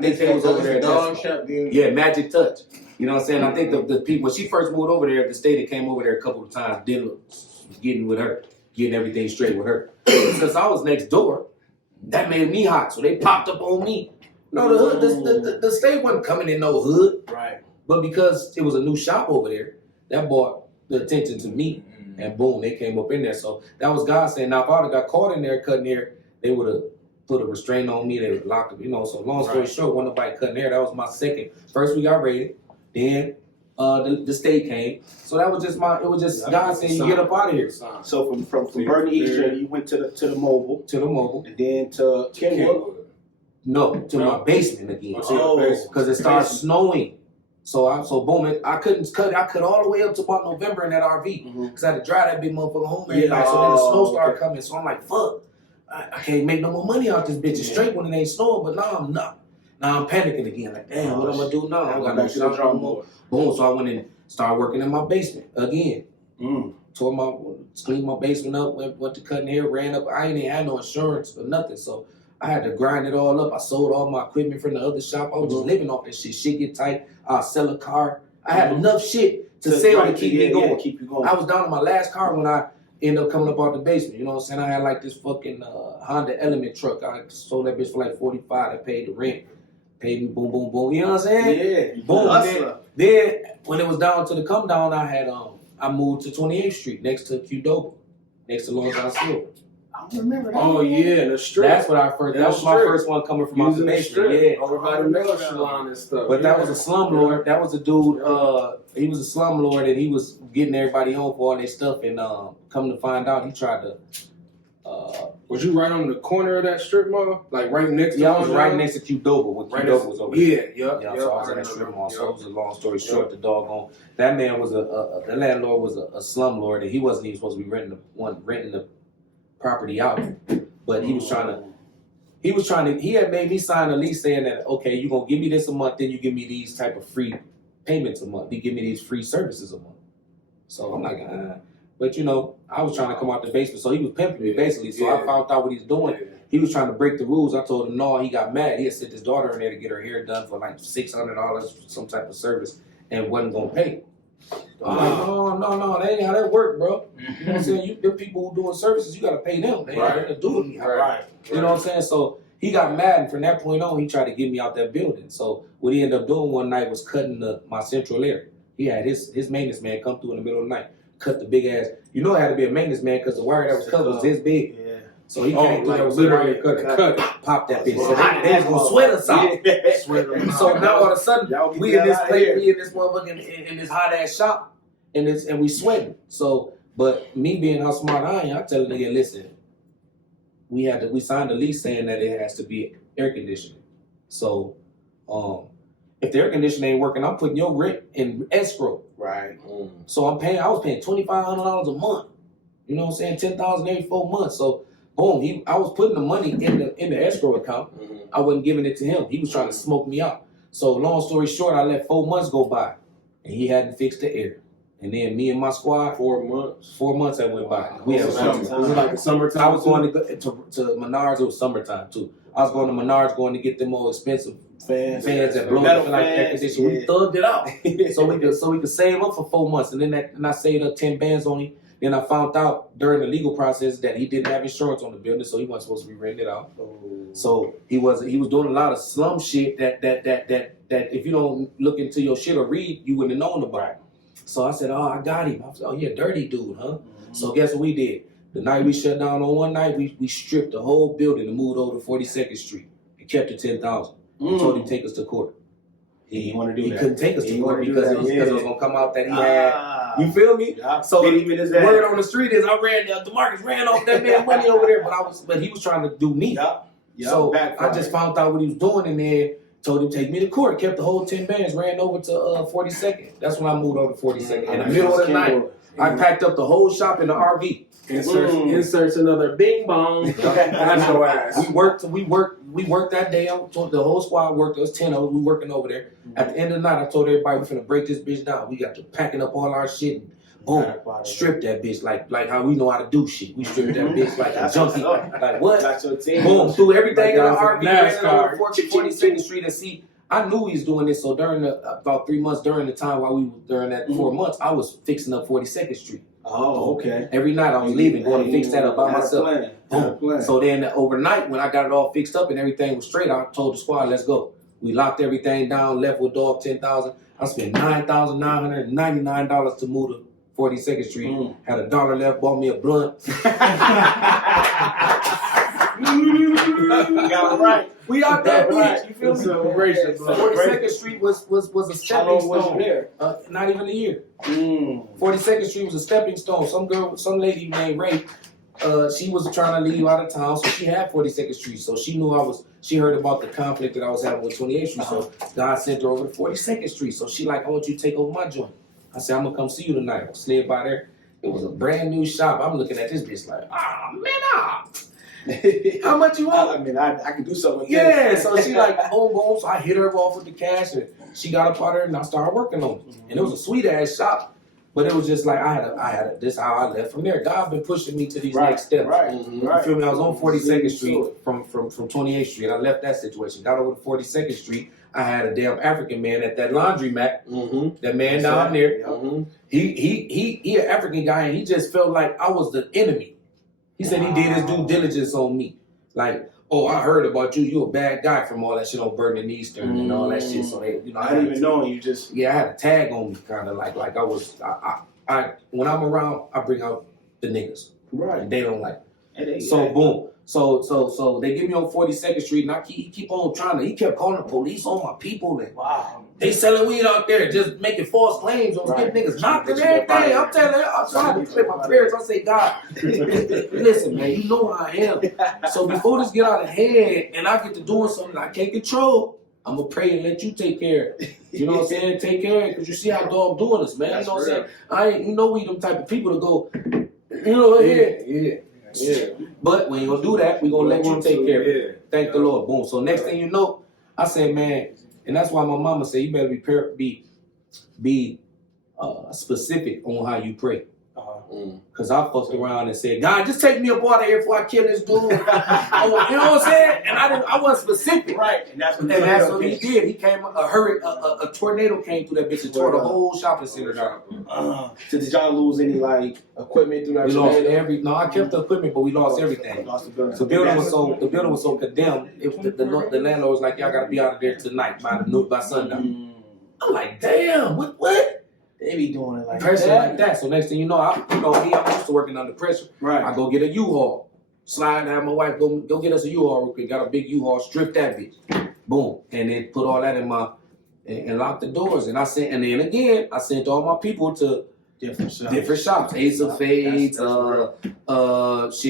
think they was over there. Yeah, Magic Touch. You know what I'm saying? I think the people, when she first moved over there, the state that came over there a couple of times, getting with her, getting everything straight with her. Since I was next door, that made me hot. So they popped up on me. No, the hood, the state wasn't coming in no hood. Right. But because it was a new shop over there, that brought the attention to me. And boom, they came up in there. So that was God saying, now if I would have got caught in there cutting hair, they would have put a restraint on me. They would have locked them, you know. So long story short, wasn't nobody cutting hair. That was my second. First we got raided. Then the state came. So that was just God saying, you get up out of here. So from Burton Eastern, you went to the mobile. To the mobile. And then to Kenwood. No, to my basement again. Because it started snowing. So boom, I couldn't cut. I cut all the way up to about November in that RV because I had to drive that big motherfucker home every night. So then the snow started coming. So I'm like, fuck, I can't make no more money out this bitch. It's straight when it ain't snowing, but now I'm not. Now I'm panicking again. Like, damn, what I'm gonna do now? I got no shop no more. Boom. So I went and started working in my basement again. Cleaned my basement up. Went to cutting hair. Ran up. I ain't even had no insurance or nothing. So I had to grind it all up. I sold all my equipment from the other shop. I was just living off that shit. Shit get tight. I'll sell a car. I had enough shit to sell to keep me going. Keep you going. I was down to my last car when I ended up coming up out the basement. You know what I'm saying? I had like this fucking Honda Element truck. I sold that bitch for like $45. I paid the rent. Paid me boom, boom, boom. You know what I'm saying? Yeah. Boom. Then when it was down to the come down, I had I moved to 28th Street next to Qdoba, next to Long John Silver. I remember that. Oh yeah, the street. That's what I first. That was my first one coming from out the basement. Yeah, over by the nail salon and stuff. But that was a slumlord. That was a dude. He was a slumlord, and he was getting everybody home for all their stuff. And come to find out, he tried to Was you right on the corner of that strip mall? Like right next to I was right next to Qdoba when Qdoba was over there. Yeah, So I was in that strip mall. So it was a long story short, the doggone that man was the landlord was a slumlord, and he wasn't even supposed to be renting the property out, but he had made me sign a lease saying that, okay, you're gonna give me this a month, then you give me these type of free payments a month. You give me these free services a month. So I'm like, but you know, I was trying to come out the basement, so he was pimping me basically. So I found out what he's doing. He was trying to break the rules. I told him no. He got mad. He had sent his daughter in there to get her hair done for like $600 for some type of service, and wasn't gonna pay. I'm like, no, that ain't how that work, bro. You know what I'm saying? The people who doing services, you gotta pay them. They ain't got to do with me. Right. You know what I'm saying? So he got mad, and from that point on, he tried to get me out that building. So what he ended up doing one night was cutting my central air. He had his maintenance man come through in the middle of the night, cut the big ass. You know, it had to be a maintenance man because the wire that was cut was this big. Yeah. So he came through there with literally cut, pop that bitch. So they was gonna sweat us out. So now all of a sudden, we in this place, we in this motherfucking in this hot ass shop, and we sweating. So, but me being how smart I am, I tell the nigga, listen, we signed a lease saying that it has to be air conditioning. So, if the air conditioning ain't working, I'm putting your rent in escrow. Right. So I was paying $2,500 a month. You know what I'm saying? $10,000 every 4 months. So boom, I was putting the money in the escrow account. I wasn't giving it to him. He was trying to smoke me out. So long story short, I let 4 months go by, and he hadn't fixed the air. And then me and my squad, 4 months that went by. Was it like the summertime? I was going to go to Menards. It was summertime too. I was going to Menards, going to get them more expensive fans that blow up like air conditioning. We thugged it out so we could save up for 4 months, and then I saved up 10 bands on him. Then I found out during the legal process that he didn't have insurance on the building, so he wasn't supposed to be renting it out. So he was doing a lot of slum shit that if you don't look into your shit or read, you wouldn't have known about. So I said, I got him. I said, you're a dirty dude, huh? So guess what we did? The night we shut down on one night, we stripped the whole building and moved over to 42nd Street and kept it 10,000. We told him to take us to court. He wanted to do that. He couldn't take us to court because it was going to come out that he had. You feel me? So word on the street is Demarcus ran off that man money over there, but he was trying to do me. So I just found out what he was doing, and then told him take me to court. Kept the whole 10 bands, ran over to 42nd. That's when I moved over to 42nd. In the middle of the night, I packed up the whole shop in the RV. Inserts another bing bong. That's your ass. We worked that day. The whole squad worked. There was 10 of us. We working over there. At the end of the night, I told everybody we're finna break this bitch down. We got to packing up all our shit and boom, strip that bitch like how we know how to do shit. We stripped that bitch like a junkie. Like what? Boom, threw everything in the RV, ran over 42nd Street and see. I knew he was doing this, so during about 3 months during the time while we were during that 4 months, I was fixing up 42nd Street. Oh, okay. Every night I was leaving, going to fix that up by myself. So then overnight, when I got it all fixed up and everything was straight, I told the squad, let's go. We locked everything down, left with dog 10,000. I spent $9,999 to move to 42nd Street. Had $1 left, bought me a blunt. Got it right. We out that bitch. You feel me? Celebration. 42nd Street was a stepping stone. Was you there? Not even a year. 42nd Street was a stepping stone. Some lady named Ray, she was trying to leave out of town, so she had 42nd Street. So she knew she heard about the conflict that I was having with 28th Street. So God sent her over to 42nd Street. So she like, I want you to take over my joint. I said, I'm gonna come see you tonight. I slid by there. It was a brand new shop. I'm looking at this bitch like, how much you want? I mean, I can do something with this. So she like, boom. So I hit her off with the cash, and she got up out there, and I started working on it. And it was a sweet ass shop, but it was just like I had this how I left from there. God been pushing me to these next steps. You feel me? I was on 42nd Street from 28th Street. I left that situation. Got over to 42nd Street. I had a damn African man at that laundromat. That man down there. He an African guy, and he just felt like I was the enemy. He said he did his due diligence on me. Like, I heard about you. You a bad guy from all that shit on Burton Denison and all that shit. So they, I didn't even know you just. Yeah, I had a tag on me, kind of like I was. I when I'm around, I bring out the niggas. Right. And they don't like. So boom. So they get me on 42nd Street, and he kept calling the police on my people, and Wow. they selling weed out there, just making false claims. I was getting niggas knocked and everything. I'm trying to play my prayers. I say, God, listen, man, you know how I am. So before this get out of hand and I get to doing something I can't control, I'm going to pray and let you take care of it. You know what I'm saying? Take care of it, because you see how dog doing this, man. That's you know what I'm saying? We them type of people to go, yeah. But we ain't going to do that. We going to let you take care of it. Thank the Lord. Boom. So next thing you know, I said, man, and that's why my mama said you better be specific on how you pray. Because I fucked around and said, God, just take me up out of here before I kill this dude. You know what I'm saying? And I wasn't specific. Right. And that's what he did. He came, a tornado came through that bitch and tore the whole shopping center down. So did y'all lose any like equipment through that? We lost No, I kept the equipment, but we lost everything. The building was so condemned. The landlord was like, y'all gotta be out of there tonight by sundown. I'm like, damn, what? They be doing it like pressure like that. So next thing you know, I'm used to working under pressure. Right. I go get a U-Haul. Slide and have my wife go get us a U-Haul real quick. Got a big U-Haul, strip that bitch. Boom. And then put all that in and lock the doors. And then again, I sent all my people to different shops. Ace of Fades,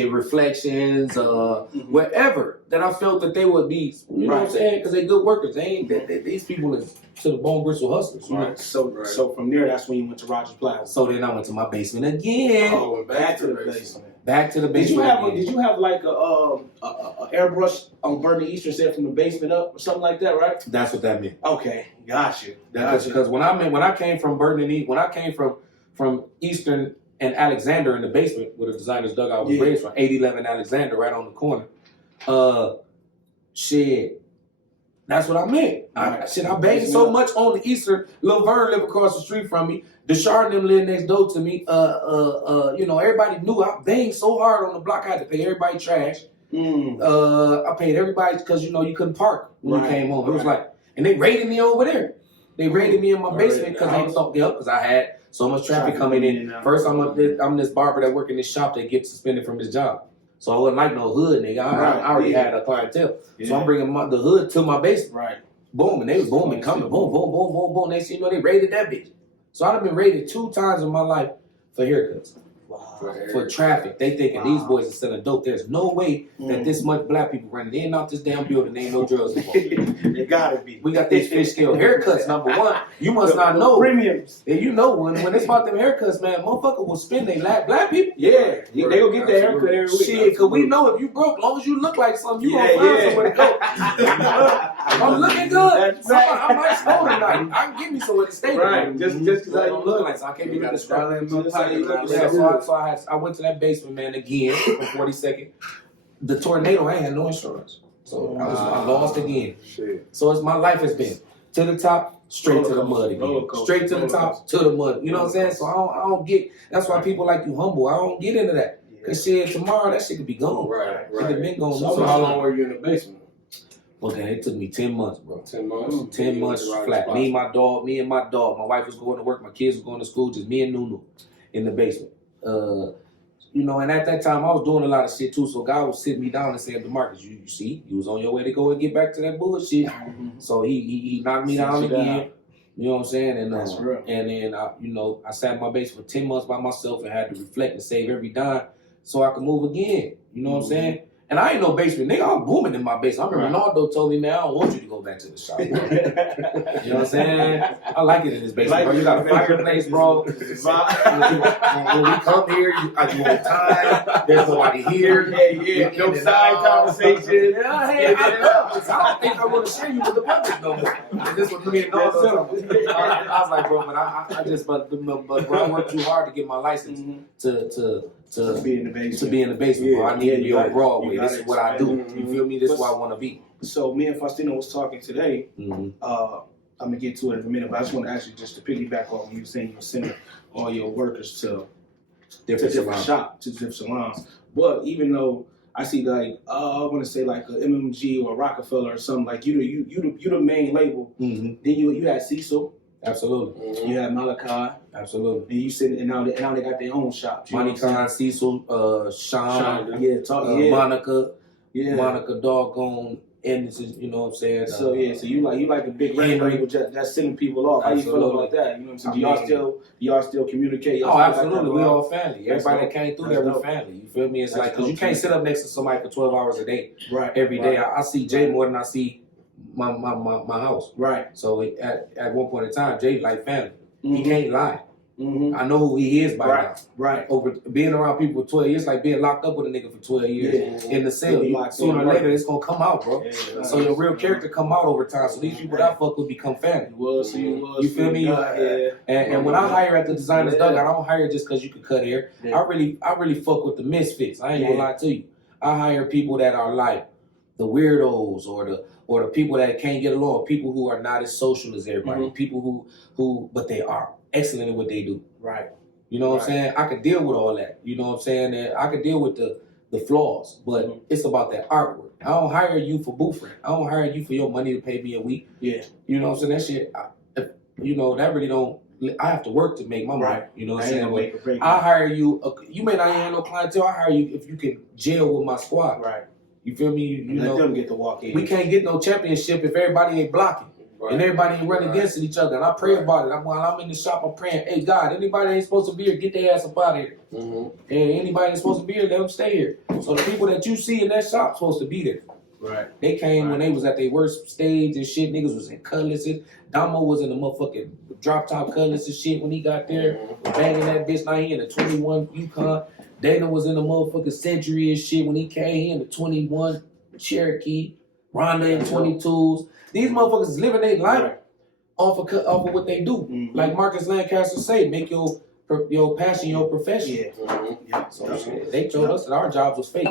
Reflections, wherever that I felt that they would be, you know what I'm saying? Because they good workers. These people is to the bone bristle hustlers. Right. So from there, that's when you went to Rogers Plaza. So then I went to my basement again. Oh, back to the basement. Back to the basement. Did you have like a airbrush on Burton Eastern set from the basement up or something like that, right? That's what that meant. Okay, got you. Because when I came from Burton and when I came from Eastern and Alexander in the basement where the designer's dugout was raised from, 811 Alexander right on the corner. That's what I meant. I banged so much on the Eastern. Lil Vern lived across the street from me. Deshard and them lived next door to me. Everybody knew I banged so hard on the block. I had to pay everybody trash. I paid everybody because you couldn't park when you came home. It was like, and they raided me over there. They raided me in my basement because they thought, because I had so much traffic coming in. First, I'm this barber that work in this shop that gets suspended from his job. So I wasn't like no hood nigga. I already had a clientele. Yeah. So I'm bringing the hood to my basement. Right. Boom, and they was booming, coming. Boom, boom, boom, boom, boom. Next thing you know, they raided that bitch. So I've been raided 2 times in my life for haircuts. Wow. For traffic. They thinking these boys are selling dope. There's no way that this much black people running in and out this damn building. There ain't no drugs involved. It gotta be. We got these fish scale haircuts, number one. You must not know. Premiums. And you know when it's about them haircuts, man, motherfucker will spend they black people. Yeah. They go get their haircut every week. Shit, because we know if you broke, as long as you look like something, you gonna find somewhere to go. I'm looking good. That's right. I might smoke tonight. I can give me somewhere to stay. Right. Just because I don't look like, so I can't be looking So I went to that basement, man, again from 42nd. The tornado, I ain't had no insurance. So I lost again. Shit. So my life has been to the top, straight to the mud again. Straight to the top, to the mud. You know what I'm saying? So I don't get, that's why people like you humble. I don't get into that. Because shit, tomorrow that shit could be gone. Right. It could have been gone. So how long were you in the basement? Okay, it took me 10 months, bro. 10 months? 10 months flat. Me and my dog. My wife was going to work. My kids were going to school. Just me and Nunu in the basement. And at that time, I was doing a lot of shit too. So God was sitting me down and saying, Demarcus, you see, you was on your way to go and get back to that bullshit. Mm-hmm. So he knocked me down again. You know what I'm saying? And that's real. And then I sat in my basement for 10 months by myself and had to reflect and save every dime so I could move again. You know what I'm saying? And I ain't no basement nigga. I was booming in my basement. I remember Ronaldo told me, man, I don't want you to go back to the shop. You know what I'm saying? I like it in this basement, bro. You got a fireplace, bro. When we come here, you on time. There's nobody here. Yeah. No side conversation. I love this. I don't think I want to share you with the public no more. This was me and Ronaldo. I was like, bro, but I worked too hard to get my license to be in the basement. Bro. I need to be on Broadway. This is what I do. You feel me? This is where I want to be. So me and Faustino was talking today. I'm gonna get to it in a minute, but I just want to ask you just to piggyback off you saying you're sending all your workers to different shops, to different salons. But even though I see I want to say like a MMG or a Rockefeller or something, like you the main label. Then you had Cecil. Absolutely. You had Malachi. Absolutely. And you said, and now they got their own shop. Money Khan, Cecil, Sean, Monica. Monica doggone Anderson, you know what I'm saying? So so you like the big record label just sending people off. How you feel about that? You know what I'm saying? Do y'all still communicate? Oh, absolutely. We all family. Everybody that came through there, we family. You feel me? It's like, because you can't sit up next to somebody for 12 hours a day. Right. Every day. I see Jay more than I see my house. Right. So at one point in time, Jay like family. He can't lie. I know who he is by now. Right. Over being around people for 12 years, like being locked up with a nigga for 12 years in the cell. Sooner or later, it's gonna come out, bro. So your real character come out over time. So these people that I fuck with become family. You feel me? And when I hire at the designer's dugout, I don't hire just because you can cut hair. I really fuck with the misfits. I ain't gonna lie to you. I hire people that are like the weirdos or the people that can't get along, people who are not as social as everybody, people who but they are excellent in what they do. Right. You know what I'm saying? I could deal with all that. You know what I'm saying? And I could deal with the flaws, but it's about that artwork. I don't hire you for boofing. I don't hire you for your money to pay me a week. Yeah. You know what I'm saying? That shit, that really don't, I have to work to make my money. Right. You know what I'm saying? But I hire you, you may not have no clientele, I hire you if you can gel with my squad. Right. You feel me? You let know, them get to walk in. We can't get no championship if everybody ain't blocking. Right. And everybody ain't running against each other. And I pray about it. While I'm in the shop, I'm praying, hey, God, anybody ain't supposed to be here, get their ass up out of here. And anybody that's supposed to be here, let them stay here. So the people that you see in that shop supposed to be there. Right. They came when they was at their worst stage and shit. Niggas was in cutlasses. Damo was in the motherfucking drop top cutlass and shit when he got there. Banging that bitch. Now he in the 21 Yukon. Dana was in the motherfucking Century and shit when he came. He in the 21 Cherokee. Rhonda in 22s. These motherfuckers is living their life off of what they do. Like Marcus Lancaster say, make your passion your profession. So they told us that our jobs was fake.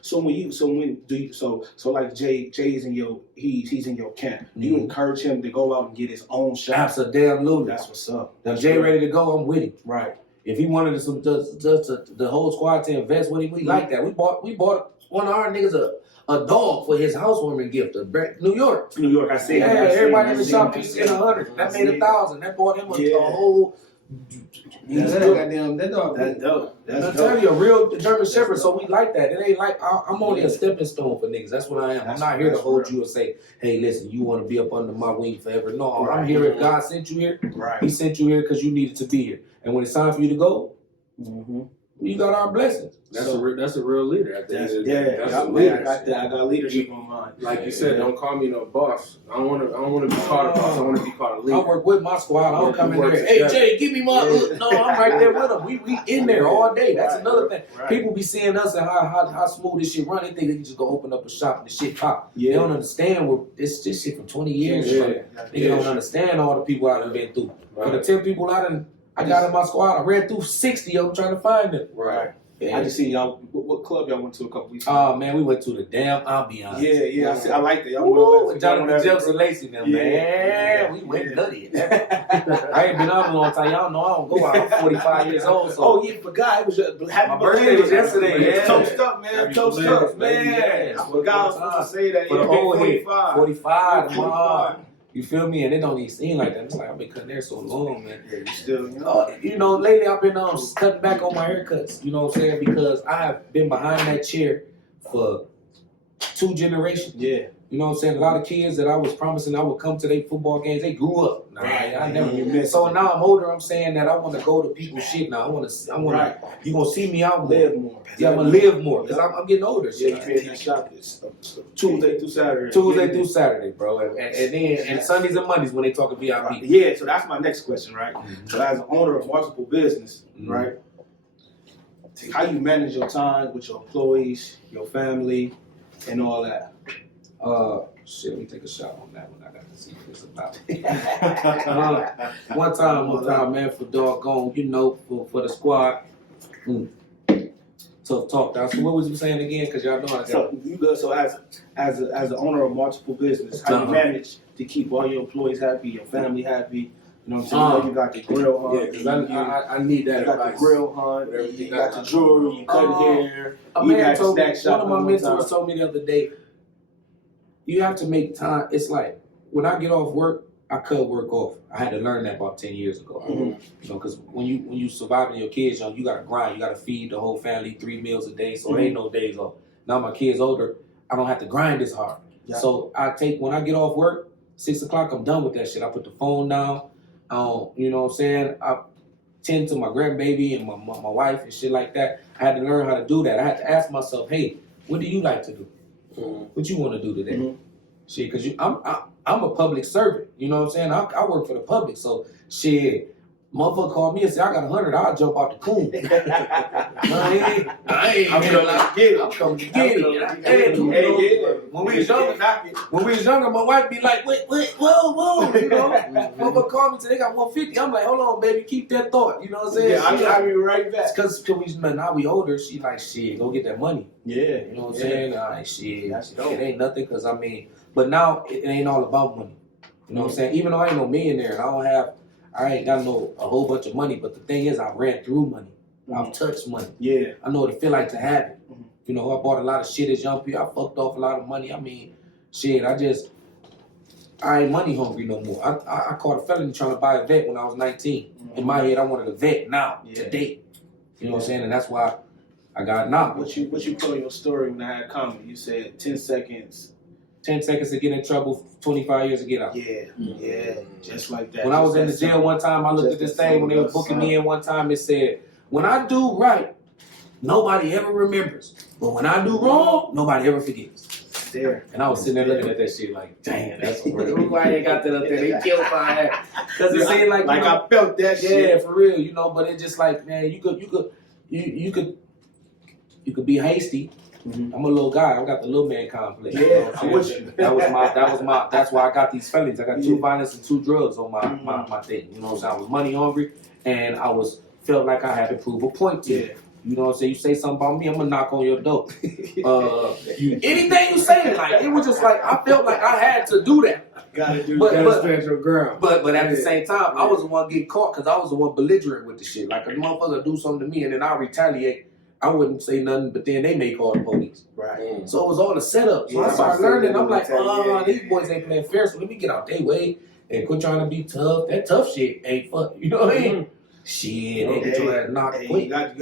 So like Jay's in he's in your camp. Do you encourage him to go out and get his own shop? Absolutely. That's what's up. If Jay ready to go, I'm with him. Right. If he wanted the whole squad to invest with him, we like that. We bought one of our niggas a dog for his housewarming gift. New York, I see. Yeah, everybody in the shop is in 100. That made 1,000. That bought him a whole. That's dope. I'm telling you, a real German Shepherd. So we like that. It ain't like I'm only a stepping stone for niggas. That's what I am. I'm not here to hold you and say, hey, listen, you want to be up under my wing forever. No, I'm here. If God sent you here, He sent you here because you needed to be here. And when it's time for you to go, you got our blessings. That's a real leader. At the end of the day. I got leadership on mine. Like you said, don't call me no boss. I don't want to be called a boss. I want to be called a leader. I work with my squad. I don't come in there. Hey Jay, give me my. No, I'm right there with them. We in there all day. That's another thing. People be seeing us and how smooth this shit run. They think they can just go open up a shop and the shit pop. They don't understand this shit for 20 years. They don't understand all the people I done been through. For the 10 people I got in my squad, I ran through 60 of them trying to find them. Right. I just seen y'all. What club y'all went to a couple weeks ago? Oh man, we went to the damn Ambiance. Yeah. I like that. Y'all with Jonathan Jefferson Lacey, man. We went nutty. I ain't been out a long time. Y'all know I don't go out. I'm 45 years old. So. Forgot it was my birthday was yesterday. Yeah. Toast up, man. Toast up, man. I forgot I was supposed to say that. For the old 45. 45 tomorrow. You feel me? And it don't even seem like that. It's like I've been cutting hair so long, man. Yeah, you still, lately I've been cutting back on my haircuts. You know what I'm saying? Because I have been behind that chair for 2 generations. Yeah. You know what I'm saying? A lot of kids that I was promising I would come to their football games, they grew up. I never. So now I'm older. I'm saying that I want to go to people's shit now. I want to. You gonna see me out live more. Yeah, I'm gonna live more because I'm getting older. Yeah, that shop is Tuesday through Saturday. Through Saturday, bro, and then Sundays and Mondays when they talk VIP. Right. Yeah, so that's my next question, right? So as an owner of multiple business, right? How you manage your time with your employees, your family, and all that? Shit, let me take a shot on that one. I got to see what it's about. One time, man, for doggone, for the squad. Tough talk. So what was you saying again? Because y'all know I got. So as an owner of multiple business, how you manage to keep all your employees happy, your family happy? You know what I'm saying? You got the grill hunt. Yeah, because I need that. You got the grill hunt. You got the jewelry. You cut hair. You got the snack shop. One of my mentors told me the other day, you have to make time. It's like when I get off work, I cut work off. I had to learn that about 10 years ago. Because when you surviving your kids, you got to grind. You got to feed the whole family 3 meals a day. So there ain't no days off. Now my kids older. I don't have to grind as hard. Yeah. So when I get off work, 6 o'clock, I'm done with that shit. I put the phone down. You know what I'm saying? I tend to my grandbaby and my wife and shit like that. I had to learn how to do that. I had to ask myself, hey, what do you like to do? What you want to do today? Shit, because I'm a public servant. You know what I'm saying? I work for the public. So shit, motherfucker called me and said, I got 100, I'll jump out the coon. I'm coming to get it. When we was younger, my wife be like, wait, whoa, you know? Motherfucker called me and said, they got 150. I'm like, hold on, baby, keep that thought. You know what I'm saying? Yeah, I'll be right back. Because now we older, she like, shit, go get that money. Yeah. You know what I'm saying? Like, shit, That's dope. it ain't nothing, because I mean, but now it ain't all about money. You know what I'm saying? Even though I ain't no millionaire and I ain't got a whole bunch of money, but the thing is, I ran through money. I've touched money. Yeah. I know what it feel like to have it. You know, I bought a lot of shit as young people. I fucked off a lot of money. I mean, shit, I ain't money hungry no more. I caught a felony trying to buy a vet when I was 19. In my head, I wanted a vet now, today. You know what I'm saying? And that's why I got knocked. What you put on your story when I had comedy? You said 10 seconds. 10 seconds to get in trouble, 25 years to get out. Yeah, just like that. When I was in the jail one time, I looked at this thing when they were booking me in one time. It said, when I do right, nobody ever remembers. But when I do wrong, nobody ever forgets. There. And I was sitting there looking at that shit like, damn, that's real. Why ain't got that up there? They killed my ass. Because it seemed like, I felt that shit. Yeah, for real, you know, but it's just like, man, you could be hasty. I'm a little guy. I got the little man complex. Yeah, you know I'm with you. That's why I got these felonies. I got 2 violence and 2 drugs on my thing. You know what I'm saying? I was money hungry, and I felt like I had to prove a point to you. You know what I'm saying? You say something about me, I'm gonna knock on your door. Anything you say, like, it was just like, I felt like I had to do that. Gotta do But- that. but- Stand your ground. But at the same time, I was the one getting caught because I was the one belligerent with the shit. Like, a motherfucker do something to me and then I retaliate. I wouldn't say nothing, but then they may call the police. Right. So it was all a setup. So I started learning. I'm like, these boys ain't playing fair, so let me get out their way and quit trying to be tough. That tough shit ain't fun. You know what I mean? Shit, they can try to knock quick. You got,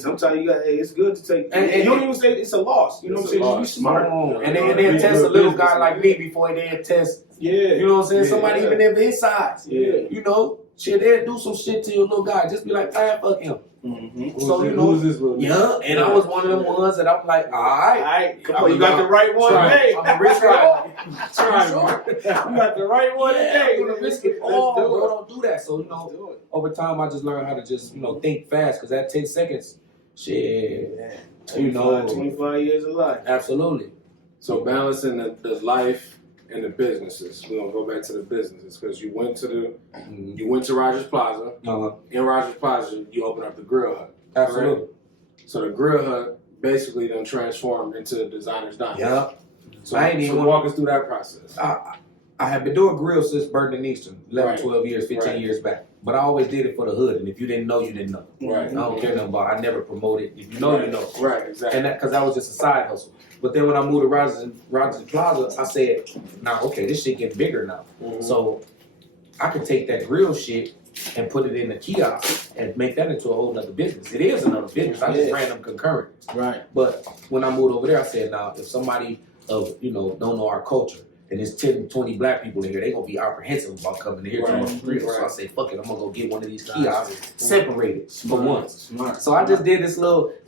sometimes it's good to take. And you don't even say it's a loss. You know what I'm saying? Just be smart. And then test a little guy like me before they test. Yeah. You know what I'm saying? Somebody even if his size. Yeah. You know, shit, they'll do some shit to your little guy. Just be like, man, fuck him. So, you know, who's this little yeah, and I was one of them ones that I'm like, all right, come on, you got the right one today. I'm a risk try. You got the right one today. I'm gonna risk it all, bro. Don't do that. So, you know, over time, I just learned how to just, think fast, because that 10 seconds, shit, 25 years of life. Absolutely. So balancing the life and the businesses. We're gonna go back to the businesses because you went to Rogers Plaza. In Rogers Plaza, you opened up the Grill Hut. Absolutely. Correct? So the Grill Hut basically then transformed into the Designer's Diner. Yeah. So walk us through that process. I have been doing grill since Burton Denison, 11, 12 years, 15 years back. But I always did it for the hood, and if you didn't know, you didn't know. Right. I don't care nothing about it. I never promoted. If you know, you know. Right, exactly. And because that was just a side hustle. But then when I moved to Rogers Plaza, I said, now, okay, this shit getting bigger now. So I could take that grill shit and put it in the kiosk and make that into a whole nother business. It is another business. I just ran them concurrent. Right. But when I moved over there, I said, now, if somebody don't know our culture, and there's 10, 20 black people in here, they're going to be apprehensive about coming here to my grill. So I say, fuck it, I'm going to go get one of these kiosks, separated for once. Smart. So I just did this it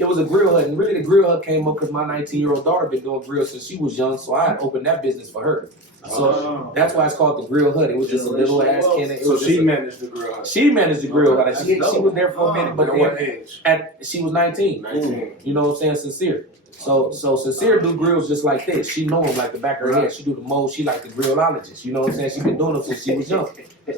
was a grill hut, and really the grill hut came up because my 19-year-old daughter been doing grills since she was young, so I had opened that business for her. So that's why it's called the Grill Hut. It was just a little ass cannon. So she managed the Grill Hut. She managed the Grill Hut. She was there for a minute, but at what age? She was 19. 19. You know what I'm saying? Sincere. So Sincere do grills just like this. She know them like the back of her head. She do the mold. She like the grillologist. You know what I'm saying? She been doing them since she was young.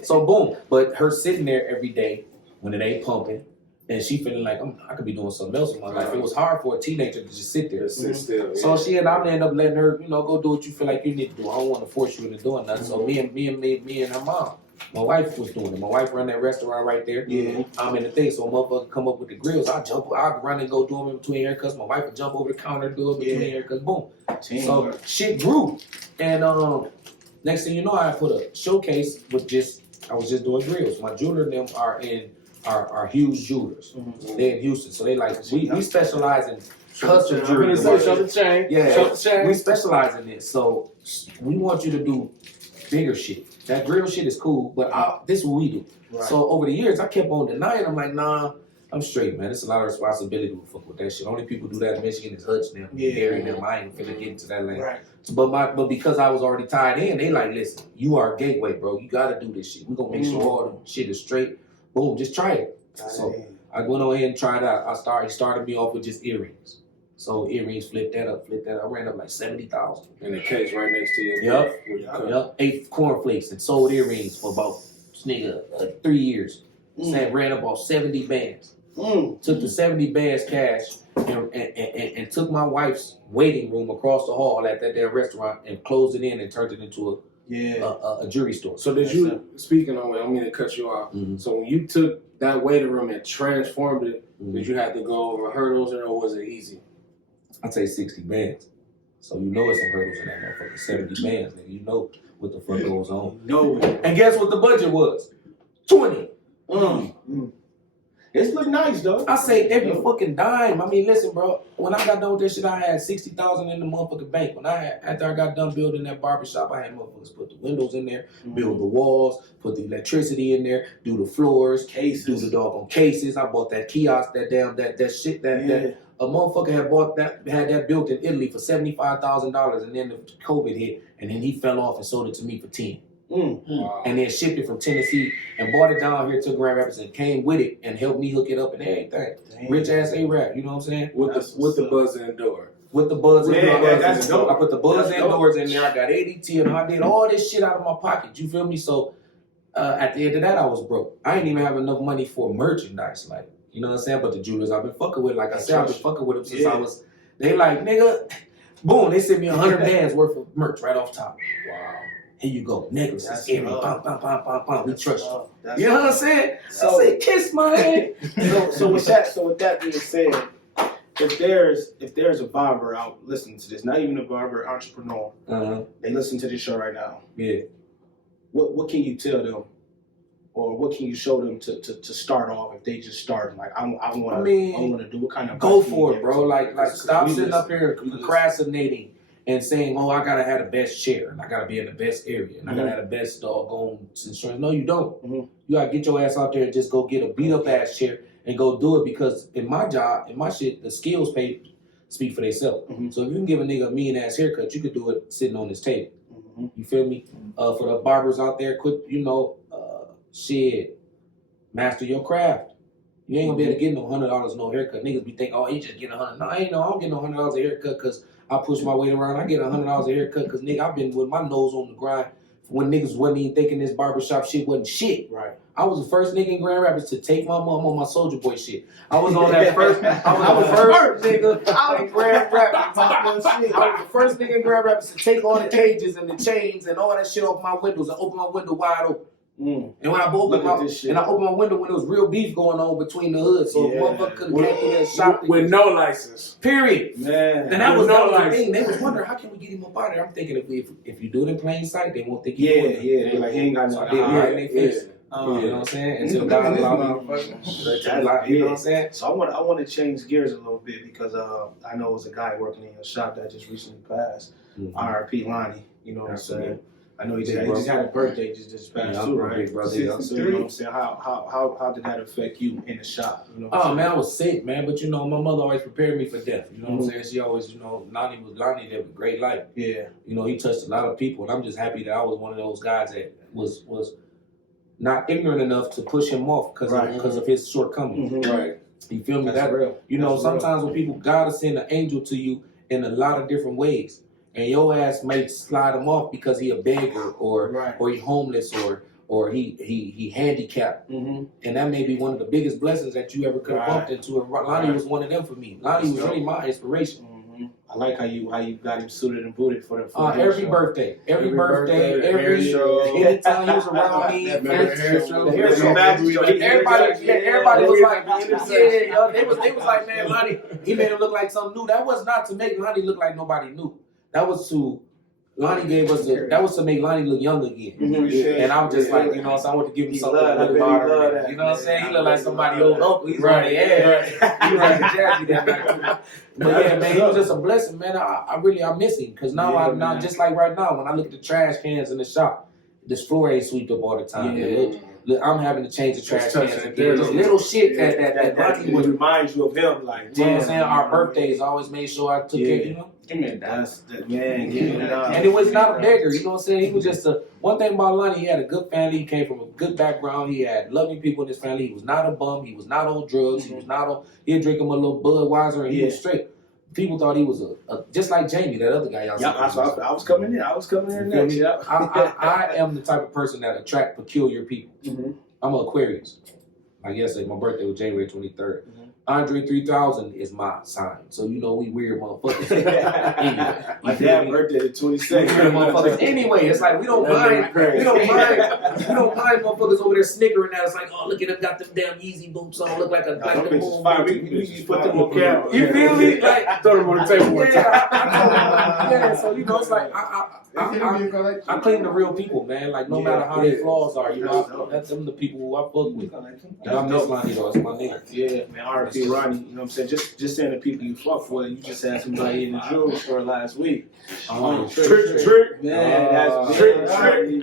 So boom. But her sitting there every day when it ain't pumping, and she feeling like I could be doing something else in my life. It was hard for a teenager to just sit there. Sit still. So I'm gonna end up letting her, go do what you feel like you need to do. I don't want to force you into doing nothing. So me and her mom. My wife was doing it. My wife run that restaurant right there. Yeah. I'm in the thing, so a motherfucker come up with the grills. I run and go do them in between haircuts. My wife would jump over the counter, do it between haircuts. Boom. So shit grew. And next thing you know, I put a showcase with I was just doing grills. My jeweler and them are in are huge jewelers. Mm-hmm. They're in Houston, so they like we specialize in custom I'm jewelry. gonna say, show the chain. Yeah, Show the chain. we specialize in this, so we want you to do bigger shit. That grill shit is cool, but this is what we do. Right. So over the years, I kept on denying. I'm like, nah, I'm straight, man. It's a lot of responsibility to fuck with that shit. Only people do that in Michigan is Hutch them, Gary them. I ain't finna get into that lane. Right. But because I was already tied in, they like, listen, you are a gateway, bro. You gotta do this shit. We gonna make sure all the shit is straight. Boom, just try it. So I went on ahead and tried out. He started me off with just earrings. So earrings, flip that up. I ran up like 70,000. In the case right next to you. Yep. 8 cornflakes and sold earrings for about 3 years. Ran up about 70 bands. Took the 70 bands cash and took my wife's waiting room across the hall at that damn restaurant and closed it in and turned it into a jewelry store. So did you, speaking on it, I don't mean to cut you off. So when you took that waiting room and transformed it, did you have to go over hurdles or was it easy? I'd say 60 bands. So you know it's some hurdles in that motherfucker. 70 bands, nigga. You know what the fuck goes on. No. And guess what the budget was? 20. It's look nice though. I saved every fucking dime. I mean, listen, bro. When I got done with this shit, I had 60,000 in the motherfucking bank. After I got done building that barbershop, I had motherfuckers put the windows in there, build the walls, put the electricity in there, do the floors, cases, do the doggone cases. I bought that kiosk, that shit that a motherfucker had that built in Italy for $75,000, and then the COVID hit, and then he fell off and sold it to me for 10. Wow. And then shipped it from Tennessee and brought it down here to Grand Rapids and came with it and helped me hook it up and everything. Damn. Rich ass A-Rap, you know what I'm saying? With the buzz and door. With the buzz and doors. That's dope. I put the buzz and doors in there. I got ADT and I did all this shit out of my pocket. You feel me? So at the end of that, I was broke. I didn't even have enough money for merchandise, like, you know what I'm saying? But the jewelers I've been fucking with, like I said, I've been fucking with them since I was. They like, nigga, boom, they sent me 100 bands worth of merch right off top. Wow. Here you go, necklaces, earrings, we trust you. You You know what I'm saying? So- I said, kiss my hand. So with that being said, if there's a barber out listening to this, not even a barber, entrepreneur, they listen to this show right now. Yeah. What can you tell them, or what can you show them to start off if they just starting? Like I want to do what kind of go advice can you for it, give bro. them? Like stop sitting up here we procrastinating and saying, oh, I gotta have the best chair and I gotta be in the best area and I gotta have the best doggone insurance. No, you don't. You gotta get your ass out there and just go get a beat up ass chair and go do it, because in my job, in my shit, the skills speak for themselves. So if you can give a nigga a mean ass haircut, you could do it sitting on this table. You feel me? For the barbers out there, quit, shit, master your craft. You ain't gonna be able to get no $100 no haircut. Niggas be thinking, oh, he just getting $100. No, I don't get no $100 a haircut because I push my weight around. I get $100 a haircut because, nigga, I've been with my nose on the grind when niggas wasn't even thinking this barbershop shit wasn't shit. Right. I was the first nigga in Grand Rapids to take my mom on my Soulja Boy shit. I was on that first. I was the first nigga in Grand Rapids. I was the first nigga in Grand Rapids to take all the cages and the chains and all that shit off my windows and open my window wide open. And when I opened my window when there was real beef going on between the hoods, so if motherfucker could have came through that shop with no license. Period. Man. And that was the thing. They was wondering, how can we get him up out of there? I'm thinking if you do it in plain sight, they won't think you doing it. They're like, he ain't got no I did it right in their face. You know what I'm saying? Until God allowed me to you know what I'm saying? So I want to change gears a little bit because I know it was a guy working in your shop that just recently passed. RIP Lonnie, you know what I'm saying? I know he just had a birthday just passed too, right? So you know what I'm saying? How did that affect you in the shop? You know what I'm saying? Man, I was sick, man, but my mother always prepared me for death. You know what I'm saying? She always, Lonnie lived a great life. Yeah. He touched a lot of people, and I'm just happy that I was one of those guys that was not ignorant enough to push him off because of his shortcomings. Right. You feel me? That's real. Sometimes when people, God will send an angel to you in a lot of different ways. And your ass might slide him off because he a beggar or he homeless or he handicapped. And that may be one of the biggest blessings that you ever could have bumped into. And Lonnie was one of them for me. Lonnie was really my inspiration. I like how you got him suited and booted for the every birthday, anytime he was around me, the hair show. Everybody was like, they was like, man, Lonnie, he made him look like something new. That was not to make Lonnie look like nobody knew. That was to Lonnie gave us that was to make Lonnie look young again. Mm-hmm. And I'm just like, you know, so I want to give him something a little harder. You know what I'm saying? He look like somebody old uncle. He's on the air. He was jazzy that night too. But yeah, man, he was just a blessing, man. I really miss him because now just like right now, when I look at the trash cans in the shop, this floor ain't swept up all the time. Look, I'm having to change the trash cans again. Just little shit that Lonnie would remind you of him. Like, you know what I'm saying? Our birthdays always made sure I took care, you know? That's that man. And it was not a beggar, you know what I'm saying? He was just one thing about Lonnie, he had a good family, he came from a good background, he had loving people in his family, he was not a bum, he was not on drugs, he'd drink him a little Budweiser and he was straight. People thought he was just like Jamie, that other guy y'all saw. I was coming in next. Yeah. I am the type of person that attract peculiar people. Mm-hmm. I'm an Aquarius. Like yesterday, my birthday was January 23rd. Mm-hmm. Andre 3000 is my sign. So you know we weird motherfuckers. Anyway, my dad's birthday the 22nd. Anyway, it's like we don't mind motherfuckers over there snickering at us like, oh look at them got them damn Yeezy boots on, look like the moon. We put them on camera. You feel me? Like throw them on the table one time. Yeah, so you know it's like I claim the real people, man. Like no matter how their flaws are, you know, that's them the people who I fuck with. And I miss Lonnie though, it's my nigga. Yeah, man, R.P. Ronnie, you know what I'm saying? Just saying the people you fuck with. You just had somebody in the jewelry store last week. Trick. Man, that's Trick. You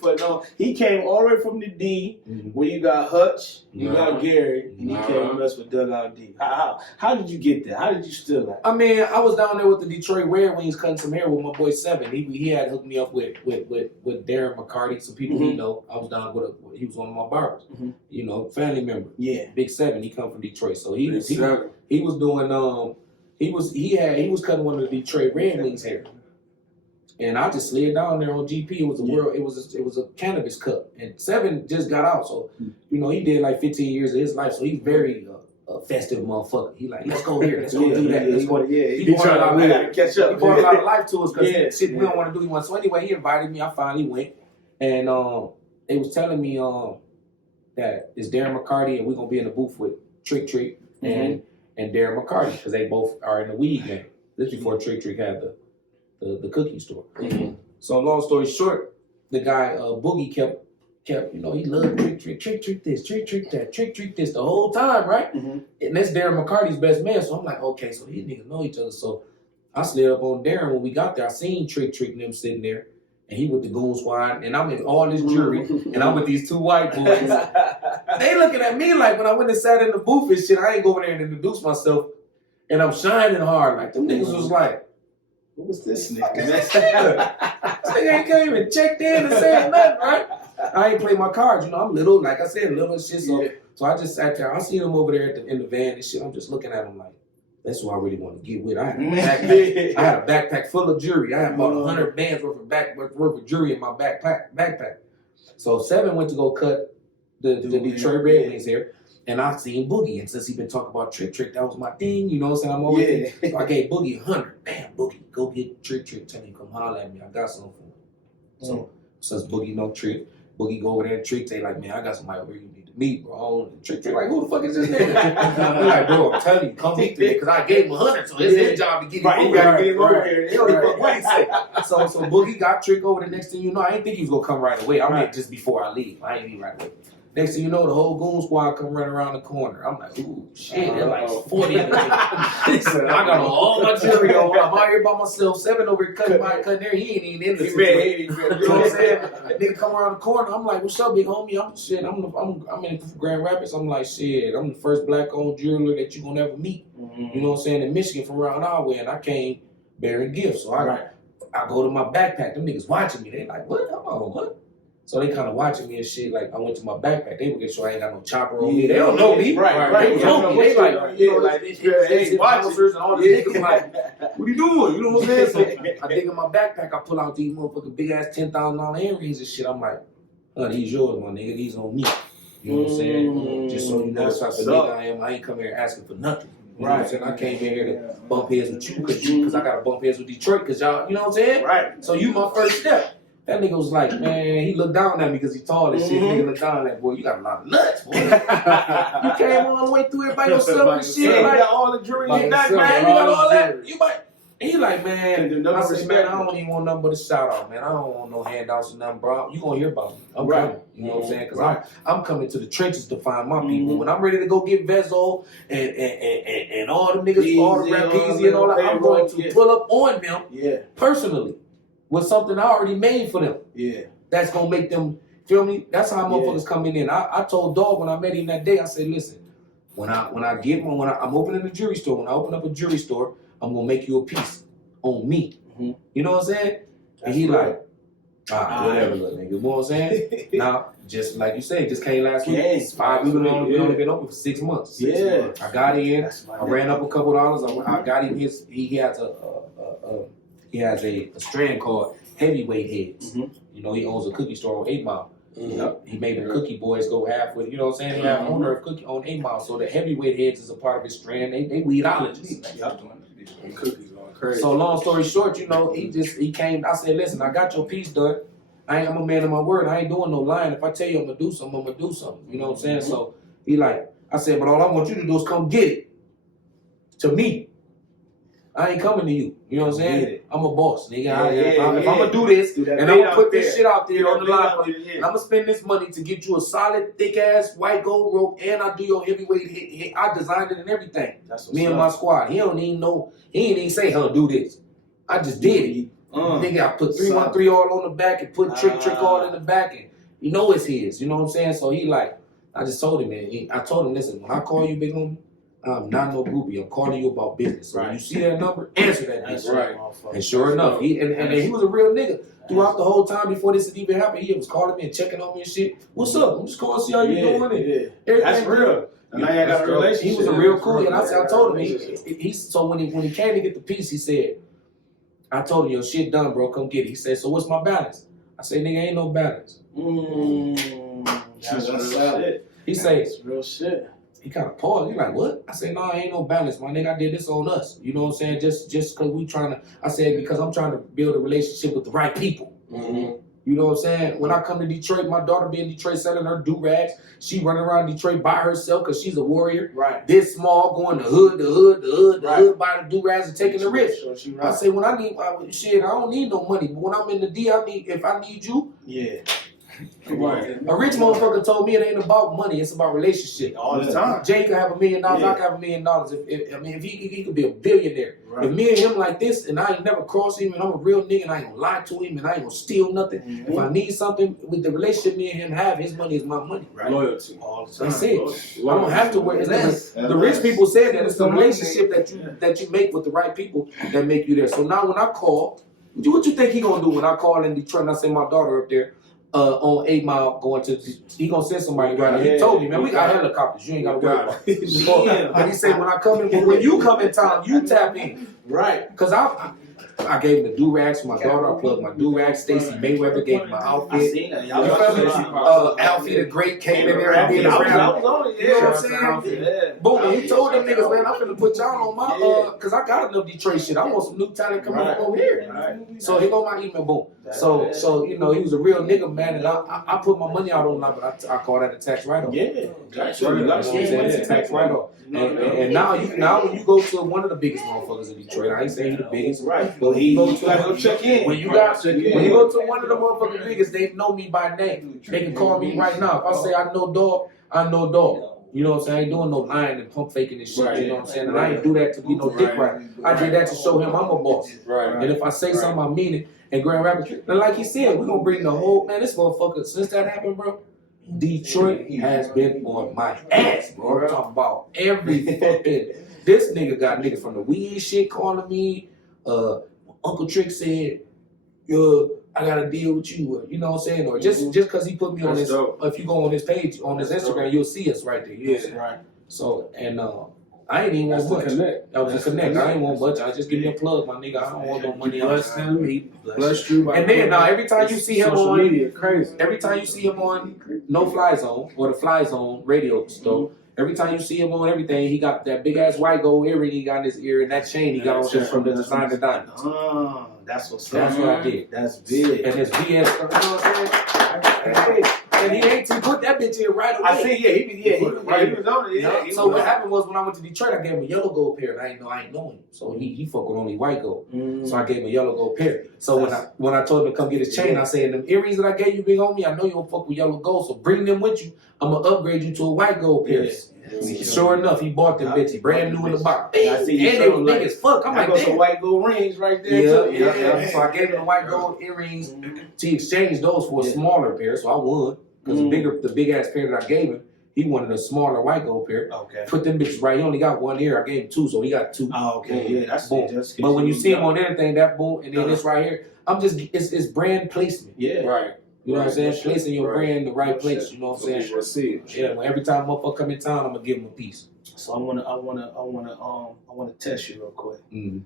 put on. He came all the way from the D, where you got Hutch, you got Gary, and he came with us with Dugout D. How did you get there? How did you steal that? I mean, I was down there with the Detroit Red Wings cutting some hair with my boy Seven. He had hooked me up with Darren McCarty, some people he know. I was down with he was one of my barbers. You know, family member. Yeah. Big Seven, he come from Detroit. So he was doing he was cutting one of the Detroit Red Wings hair. And I just slid down there on GP. It was a cannabis cut. And Seven just got out. So, you know, he did like 15 years of his life. So he's very festive motherfucker. He like, let's go here. Let's go do that. He brought a lot of life to us because we don't want to do one. So anyway, he invited me. I finally went. And they was telling me that it's Darren McCarty and we're going to be in the booth with Trick and Darren McCarty because they both are in the weed game. This before Trick had the cookie store. So long story short, the guy Boogie kept, you know, he loved Trick this, Trick that, Trick this the whole time, right? And that's Darren McCarty's best man. So I'm like, okay, so these niggas know each other. So I slid up on Darren when we got there. I seen Trick and them sitting there, and he with the Goon Squad, and I'm in all this jury, and I'm with these two white boys. They looking at me like when I went and sat in the booth and shit, I ain't go over there and introduce myself, and I'm shining hard. Like them niggas was like, who was this nigga? This nigga ain't came and checked in and said nothing, right? I ain't played my cards, you know. I'm little, like I said, little and shit. So I just sat there. I see them over there in the van and shit. I'm just looking at them like, that's who I really want to get with. I had a backpack full of jewelry. I had about 100 bands worth of jewelry in my backpack. So Seven went to go cut the Detroit Red Wings here. And I seen Boogie, and since he been talking about Trick, that was my thing, you know what I'm saying? I'm over there. So I gave Boogie 100. Bam, Boogie, go get Trick. Tell him come holler at me. I got something for him. So since Boogie know Trick, Boogie go over there and Trick say like, man, I got somebody over here you need to meet, bro. And Trick like, who the fuck is this nigga? I'm like, bro, I'm telling you, come meet me because I gave him 100, so it's his job to get him over gotta get him over here. He don't give a fuck what he say. So Boogie got Trick over. The next thing you know, I didn't think he was gonna come right away. I mean, just before I leave. I ain't even right away. Next thing you know, the whole Goon Squad come running around the corner. I'm like, ooh, shit, they're like 40 of them. I got all my jewelry on. I'm out here by myself. Seven over here cutting hair. He ain't even in the situation. You know what I'm saying? Nigga come around the corner. I'm like, what's up, big homie? I'm in Grand Rapids. I'm like, shit, I'm the first black-owned jeweler that you gonna ever meet. You know what I'm saying? In Michigan from around our way. And I came bearing gifts. So I go to my backpack. Them niggas watching me. They like, what? Come on, what? So they kind of watching me and shit. Like I went to my backpack. They would get sure I ain't got no chopper on me. They don't know me. Right. They don't know me. They like these bouncers and all these niggas like, what you doing? You know what I'm saying? So I dig in my backpack. I pull out these motherfucking big ass $10,000 earrings and shit. I'm like, these yours, my nigga. These on me. You know what I'm saying? Just so you know what type of nigga I am. I ain't come here asking for nothing. You know what I'm saying? I came in here to bump heads with you because I got to bump heads with Detroit because y'all, you know what I'm saying? Right. So you my first step. That nigga was like, man, he looked down at me because he tall and shit. Nigga looked down like, boy, you got a lot of nuts, boy. You came all the way through it by yourself and shit. You got all the jewelry in your back, man. You got all that. You might. And he like, man, No I said, respect. man, I don't even want nothing but a shout out, man. I don't want no handouts or nothing, bro. You gonna hear about me. I'm coming. You know what I'm saying? Because I'm coming to the trenches to find my people. When I'm ready to go get Vezo and all the niggas, all the rap Peasy and all that, I'm going to pull up on them personally with something I already made for them. Yeah. That's gonna make them, feel me? That's how motherfuckers coming in. I told Dog when I met him that day, I said, listen, when I'm opening a jewelry store, when I open up a jewelry store, I'm gonna make you a piece on me. You know what I'm saying? And he like, whatever, little nigga. You know what I'm saying? Now, just like you said, just came last week. 5 weeks, we only been open for 6 months. I got in. I ran up a couple dollars. I got him his. He has a strand called Heavyweight Heads. You know, he owns a cookie store on 8 Mile. He made the Cookie Boys go half with, you know what I'm saying? He have an owner of Cookie on 8 Mile. So the Heavyweight Heads is a part of his strand. They weedologists. Cookies going crazy. So long story short, you know, he came. I said, listen, I got your piece done. I'm a man of my word. I ain't doing no lying. If I tell you I'm gonna do something, I'm gonna do something. You know what I'm saying? So he like, I said, but all I want you to do is come get it. To me. I ain't coming to you. You know what I'm saying? I'm a boss, nigga. If I'm gonna do this, and I'm gonna put this shit out there on the line, and I'm gonna spend this money to get you a solid, thick ass white gold rope, and I do your heavyweight hit. I designed it and everything. Me and my squad. He don't even know. He ain't even say, "Huh, do this." I just did it. Nigga, I put 313 all on the back and put trick all in the back, and you know it's his. You know what I'm saying? So he like, I just told him, man. I told him, listen, when I call you big homie, I'm not no groupie. I'm calling you about business. So when you see that number, answer that bitch. Right. And sure enough, he was a real nigga. Throughout the whole time before this had even happened, he was calling me and checking on me and shit. What's up? I'm just calling to see how you doing it. That's real. And now you got a relationship. He was a real cool. And I told him, so when he came to get the piece, he said, I told him, yo, shit done, bro. Come get it. He said, so what's my balance? I said, nigga, ain't no balance. That's real shit. He said, real shit. He kind of paused. He like, what? I said, nah, ain't no balance, my nigga. I did this on us. You know what I'm saying? Just because we trying to, I said, because I'm trying to build a relationship with the right people. You know what I'm saying? When I come to Detroit, my daughter be in Detroit selling her do-rags. She running around Detroit by herself because she's a warrior. Right. This small, going the hood by the do-rags and taking the risk. I say, when I need, shit, I don't need no money. But when I'm in the D, if I need you. Yeah. Right. A rich motherfucker told me it ain't about money, it's about relationship. All the time. Jay can have $1 million, I can have $1 million. If he could be a billionaire. Right. If me and him like this, and I ain't never crossed him, and I'm a real nigga, and I ain't gonna lie to him, and I ain't gonna steal nothing. If I need something with the relationship me and him have, his money is my money. Right. Loyalty. All the time. That's it. I don't have to worry. The rich people say that it's the relationship that you make with the right people that make you there. So now when I call, what you think he gonna do when I call in Detroit and I send my daughter up there? On 8 Mile going to, he gonna send somebody right now. He told me, man, we got helicopters. You ain't gotta worry about it. But he said, when I come in, when you come in town, you tap in. Right. Because I gave him the do-rags for my daughter. I plugged my do-rags. Stacey Mayweather gave me my outfit. I seen that. Alfie the Great came in there and did a rap. You know what I'm saying? Boom. And he told them niggas, man, I'm finna put y'all on my, because I got enough Detroit shit. I want some new talent coming up over here. So he go my email, boom. So you know, he was a real nigga, man, and I put my money out on that, but I call that a tax write-off. Yeah, tax write-off. It's a tax write-off. And now when you go to one of the biggest motherfuckers in Detroit, I ain't saying he the biggest, right? But when you go check in. When you go to one of the motherfucking biggest, they know me by name. They can call me right now. If I say I know dog, I know dog. You know what I'm saying? I ain't doing no lying and pump faking and shit. Right. You know what I'm saying? And I ain't do that to be no dick right. I did that to show him I'm a boss. Right. And if I say something, I mean it. And Grand Rapids, and like he said, we're gonna bring the whole, man, this motherfucker, since that happened, bro, Detroit has been on my ass, bro. I'm talking about every fucking, this nigga got niggas from the weed shit calling me. Uncle Trick said, I got to deal with you, you know what I'm saying? Or just because he put me on this, if you go on his page, on his Instagram, you'll see us right there. You know what I'm saying? Right. So, and I ain't even want much. That was a connect. I ain't want much. I just give me a plug, my nigga. I don't want no money. Bless him. He blessed you. And then now every time you see him on media, crazy. Every time you see him on No Fly Zone or the Fly Zone radio store, every time you see him on everything, he got that big ass white gold earring he got in his ear and that chain he got on just from the design to diamonds. That's what's up. That's what I did. That's big. And his BS, you know what I'm saying? and he ain't to put that bitch in right away. I see, he was on it. Yeah, So what happened was when I went to Detroit, I gave him a yellow gold pair, and I ain't know him. So he fuck with only white gold. So I gave him a yellow gold pair. So when I told him to come get his chain, I said, them earrings that I gave you, big homie, I know you don't fuck with yellow gold, so bring them with you. I'm gonna upgrade you to a white gold pair. Sure enough, he bought them bitches brand new in the box. I see, and they were big as fuck. I'm like, got some white gold rings right there. Yeah. So I gave him the white gold earrings. He exchanged those for a smaller pair, so I won. Because the big ass pair that I gave him, he wanted a smaller white gold pair. Okay. Put them bitches right. He only got one ear. I gave him two, so he got two. Oh, okay. Yeah, that's boom. But when you see him on anything, that boom, and then this right here, it's brand placement. Yeah. Right. You know what I'm saying? Placing your brand in the right place. You know what I'm saying? See. Yeah. Well, every time motherfucker come in town, I'm gonna give him a piece. So I wanna test you real quick. Mm-hmm.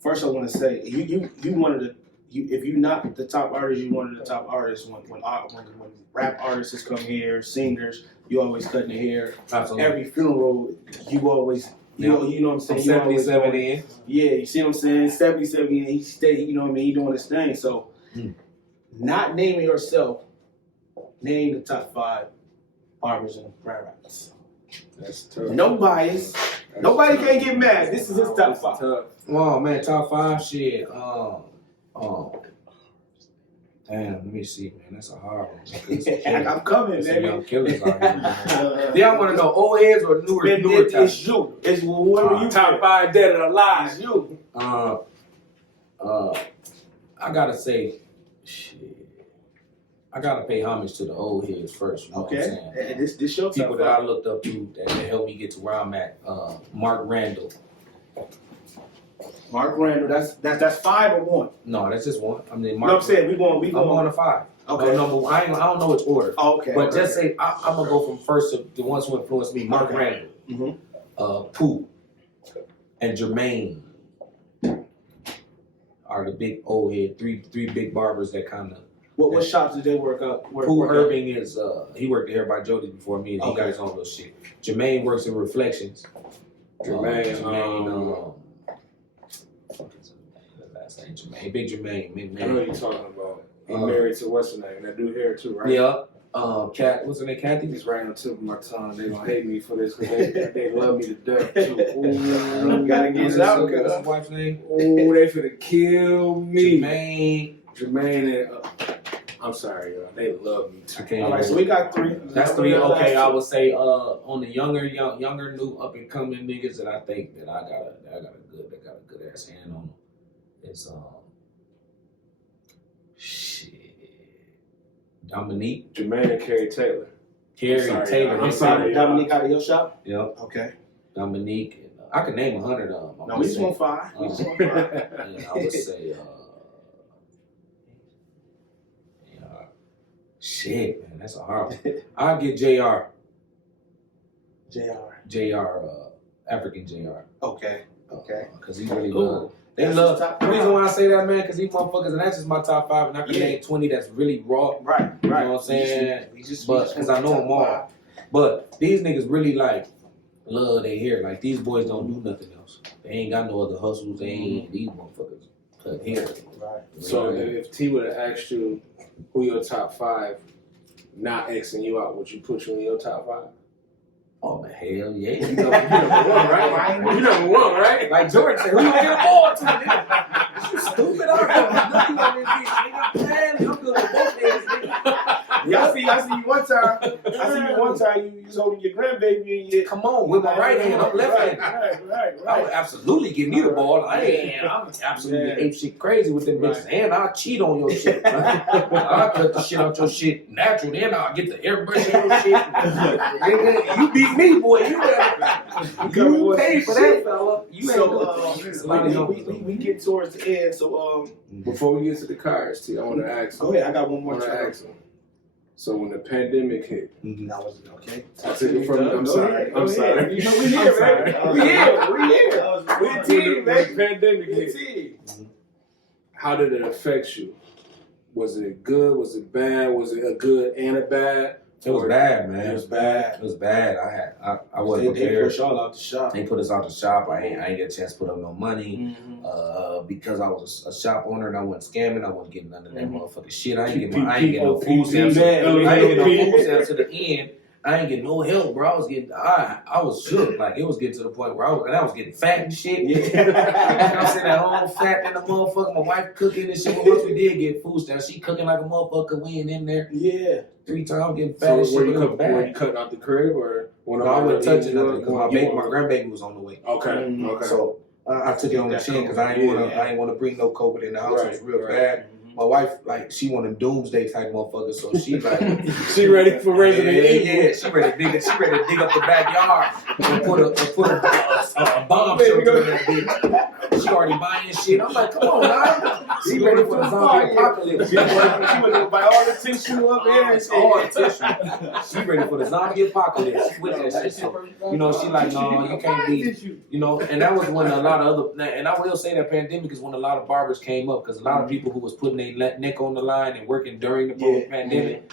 First, I wanna say you one of the if you're not the top artist, you one of the top artists. When rap artists come here, singers, you always cutting the hair. Absolutely. Every funeral, you always. You know what I'm saying? 77 in. Yeah, you see what I'm saying? 77 in, he stayed, you know what I mean? He doing his thing. So, not naming yourself, name the top 5 barbers and rap rappers. That's tough. No bias. Nobody can't get mad. This is his top 5. Tough. Oh man, top 5 shit. Damn, let me see, man. That's a hard one. I'm coming, Some baby. young killers out here, man. Y'all want to know old heads or newer It's types? you. It's whoever you Top 5 dead or alive. It's you. I gotta say, shit. I gotta pay homage to the old heads first. You know what I'm saying? And this your People top that I 5. looked up to that helped me get to where I'm at. Mark Randall. Mark Randall. That's 5 or 1. No, that's just one. I mean, No, I'm saying we going. I'm going to 5. Okay. No, I don't know which order. Oh, okay. But just say I'm gonna go from first to the ones who influenced me. Mark Randall, Pooh, and Jermaine are the big old head. Three big barbers that kind of. What shops did they work up? Pooh Irving is he worked at Everybody Jody before me, and he got his own little shit. Jermaine works in Reflections. Jermaine. Last name Jermaine, Big Jermaine. I know what you're talking about. He married to what's her name? That dude hair too, right? Yeah. What's her name? Kathy? He's right on the tip of my tongue. They gonna hate me for this because they love me to death too. Ooh, gotta get it out. What's his wife's name? Ooh, they finna kill me. Jermaine and I'm sorry, y'all. They love me too. All right, so we got 3. That's 3. Okay, I would say on the younger new up and coming niggas that I think that I got a good ass hand on them. It's Dominique. Jermaine and Carrie Taylor. Taylor. I'm sorry. Dominique out of your shop? Yep. Okay. Dominique. I could name 100 of them. No, we just want 5. We just want 5. And I would say, shit, man, that's a hard one. I'll get JR. African JR. Okay. Because he really love. They love. The reason why I say that, man, because these motherfuckers, and that's just my top 5, and I can name 20 that's really raw. Right. You know what I'm saying? But because I know them all. But these niggas really like love their hair. Like these boys don't do nothing else. They ain't got no other hustles. They ain't these motherfuckers cut hair. Right. So if T would have asked you who your top 5, not Xing you out, would you put you in your top 5? Oh, man, hell yeah. You number 1, right? You number 1, right? Like Jordan said, who you gonna get a ball to, nigga? You stupid. I don't know this bitch, nigga. Man, I'm good with both hands, nigga. Yeah, I see you one time. You was holding your grandbaby and you. Come on, with my right hand, I'm left handed. Right. I would absolutely give me the ball. I'm absolutely ape shit crazy with them bitches. And I'll cheat on your shit. I'll cut the shit out your shit natural. Then I'll get the airbrush on your shit. Nigga, you beat me, boy. You pay for that, fella. We get towards the end. So before we get to the cards, T, I want to ask. Go ahead. I got one more. So when the pandemic hit, that was okay. I took it from. I'm sorry. You know we here, baby. We here. We a team, baby. When the pandemic hit, how did it affect you? Was it good? Was it bad? Was it a good and a bad It was bad, man. It was bad. It was bad. I wasn't They prepared. pushed y'all out the shop. They put us out the shop. I ain't get a chance to put up no money. Because I was a shop owner and I wasn't scamming. I wasn't getting none of that motherfucking shit. I ain't getting no food stamps. I ain't getting no food stamps to the end. I ain't getting no help, bro. I was shook. Like, it was getting to the point where I was getting fat and shit. Yeah. I'm sitting at home fat and the motherfucker, my wife cooking and shit. But once we did get food stamps, she cooking like a motherfucker. We ain't in there. Yeah. 3 times getting fat and shit. Were you cutting out the crib or? No, I wasn't touching nothing because my grandbaby was on the way. Okay. Okay. So I took it on the chin because I ain't want to bring no COVID in the house. It was real bad. My wife, like, she one of them doomsday type motherfuckers, so she like she ready for Resident Evil. Yeah, she ready to dig up the backyard and put a bomb shelter in that bitch. She already buying shit. I'm like, come on, now. She ready for the zombie apocalypse. She ready to buy all the tissue up there. All the tissue. She ready for the zombie apocalypse. With that shit. So, you know, she like, no, you can't be, you know, and that was when a lot of other, and I will say that pandemic is when a lot of barbers came up because a lot of people who was putting their neck on the line and working during the pandemic,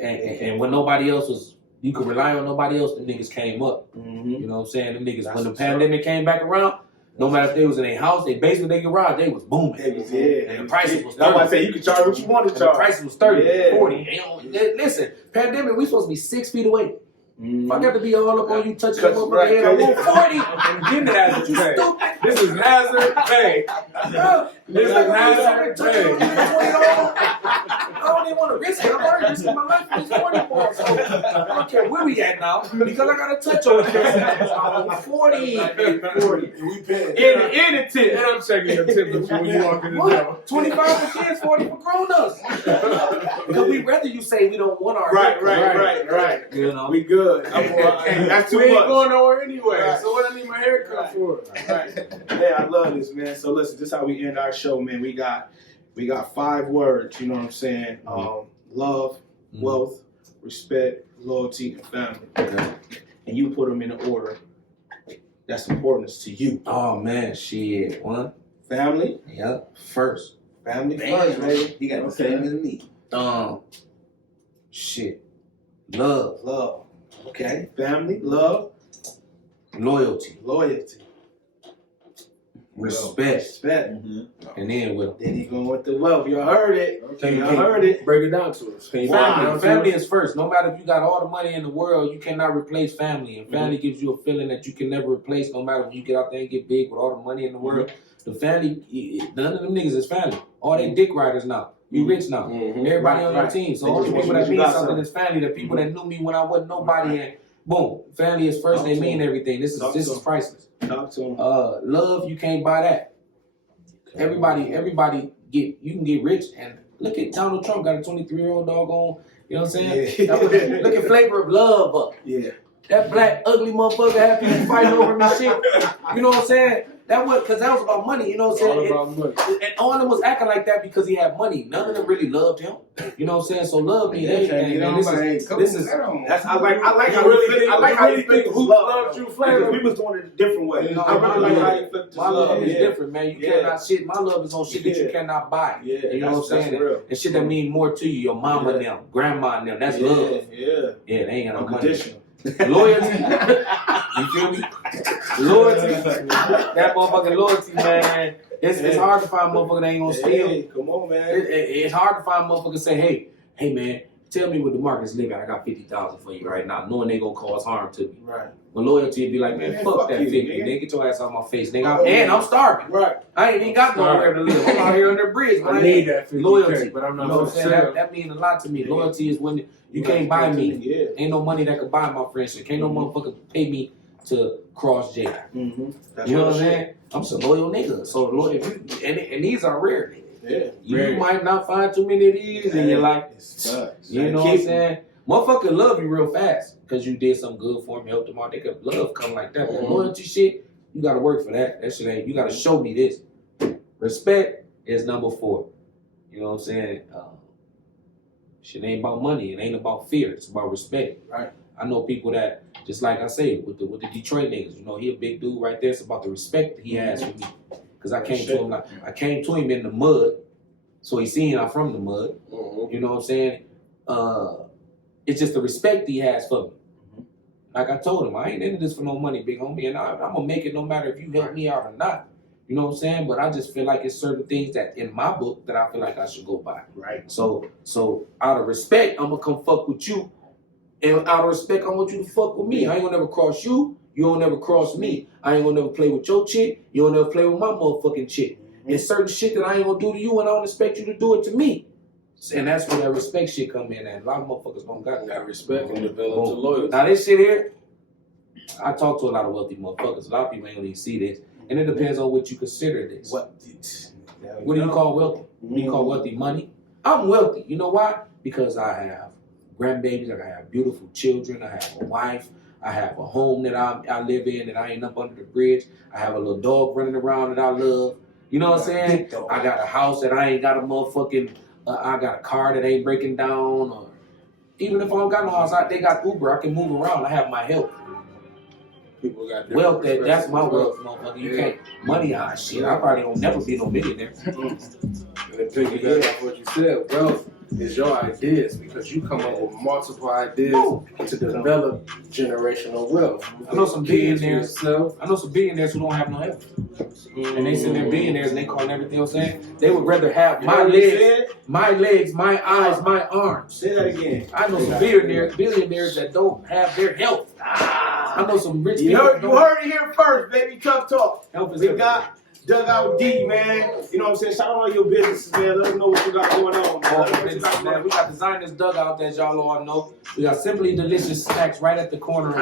and when nobody else was, you could rely on nobody else, the niggas came up. You know what I'm saying? The niggas, when the pandemic came back around, no matter if they was in their house, their basement, their garage, they was booming. And the prices was 30. That's why I say you can charge what you want to charge. The prices was 30, 40. Listen, pandemic, we supposed to be 6 feet away. If I got to be all up on you touching your motherfucking head, I want 40. Give me that. You stupid. This is hazard pay. This is hazard pay. I don't even want to risk it. I'm already risking my life for this 40 for. So I don't care where we at now because I got to touch on this. I'm 40. 40. We pay. In the tip. And I'm checking your temperature when you walk in the door. 25 for kids, 40 for grown-ups. Because we rather you say we don't want our Right. You know, We good. That's too We ain't much. going nowhere anyway. Right. So what I need my haircut for? Right. Yeah, I love this, man. So listen, this is how we end our show, man. We got 5 words, you know what I'm saying? Love, wealth, respect, loyalty, and family. Okay. And you put them in the order that's important to you. Oh man, shit. One. Family. Yep. First. Family Man, first, baby. You got the same as me. Shit. Love. Okay. Family, love, Loyalty. Respect. And then with Then he going with the wealth. You heard it. Okay, You heard it. Break it down to us. Can you break it down to family us? is first. No matter if you got all the money in the world, you cannot replace family. And family gives you a feeling that you can never replace. No matter when you get out there and get big with all the money in the world, the family, none of them niggas is family. All they dick riders now. You rich now. Everybody on your team. So all the people that mean something is family. The people that knew me when I wasn't nobody. And boom, family is first. They mean everything. This is priceless. Talk to him. Love, you can't buy that. Everybody you can get rich, and look at Donald Trump got a 23-year-old doggone, you know what I'm saying? Yeah. Look at Flavor of Love up. Yeah. That black ugly motherfucker had people fighting over him and shit. You know what I'm saying? That was about money, you know what I'm saying? All about money. And all of them was acting like that because he had money. None of them really loved him. You know what I'm saying? So love me. This is That's I like how really think who loved you, Flavor? We was doing it a different way. No, I really like how you flipped my love is Yeah. different, man. You cannot shit. My love is on shit that you cannot buy. Yeah, You know what I'm saying? real. And shit that mean more to you. Your mama and them, grandma and them. That's love. Yeah. Yeah, they ain't got no money. Unconditional. Loyalty. You feel me? Loyalty. That motherfucking loyalty, man. It's hard to find a motherfucker that ain't gonna steal. Hey, come on, man. It's hard to find a motherfucker that say, hey man, tell me what Demarcus live at. I got 50,000 for you right now, knowing they gonna cause harm to me. Right. But loyalty would be like, man, fuck that you, 50. nigga. Nigga, get your ass out my face, nigga. And I'm starving. Right. I ain't even got nowhere to live. I'm out here under a bridge. But I need that 50K, loyalty. but I'm not You know what I'm saying? sure. That means a lot to me. Loyalty is when you can't buy me. Yeah. Ain't no money that could buy my friendship. Can't no motherfucker pay me to cross jail. That's You know what I'm shit. saying? I'm just a loyal nigga. So loyal, and these are rare niggas. Yeah. You might not find too many of these in your life. You know what I'm saying? Motherfucker love you real fast because you did something good for them, helped them out. They could love come like that. But loyalty shit, you gotta work for that. That shit ain't. You gotta show me this. Respect is number 4. You know what I'm saying? Shit ain't about money. It ain't about fear. It's about respect. Right. I know people that, just like I say, with the Detroit niggas, you know, he a big dude right there. It's about the respect he has for me. Cause I came to him in the mud. So he seen I'm from the mud. You know what I'm saying? It's just the respect he has for me. Like I told him, I ain't into this for no money, big homie, and I'm gonna make it no matter if you help me out or not. You know what I'm saying? But I just feel like it's certain things that in my book that I feel like I should go by. Right. So out of respect, I'm gonna come fuck with you, and out of respect, I want you to fuck with me. I ain't gonna never cross you. You don't never cross me. I ain't gonna never play with your chick. You don't never play with my motherfucking chick. And certain shit that I ain't gonna do to you, and I don't expect you to do it to me. And that's where that respect shit come in. And a lot of motherfuckers don't got that respect and develop to loyalty. Now this shit here, I talk to a lot of wealthy motherfuckers. A lot of people ain't gonna even see this. And it depends on what you consider this. What do you call wealthy? What do you call wealthy? Money? I'm wealthy. You know why? Because I have grandbabies, I have beautiful children, I have a wife, I have a home that I live in, and I ain't up under the bridge. I have a little dog running around that I love. You know what I'm saying? I got a house that I ain't got a motherfucking, I got a car that ain't breaking down, or even if I don't got no house, they got Uber, I can move around, I have my health. People got wealth, that's my wealth, motherfucker. You can't money high shit. I probably don't never be no millionaire. And to piggyback off what you said, wealth is your ideas, because you come up with multiple ideas to develop generational wealth. I know some billionaires. I know some billionaires who don't have no health, and they sit there billionaires and they call everything. You know what I'm saying? They would rather have my legs, my eyes, my arms. Say that again. I know some billionaires that don't have their health. I know some rich people. You heard it here first, baby. Tough talk. We got got Dugout D, man. You know what I'm saying? Shout out all your businesses, man. Let us know what you got going on, man. We got Designers Dugout, as y'all all know. We got Simply Delicious Snacks right at the corner.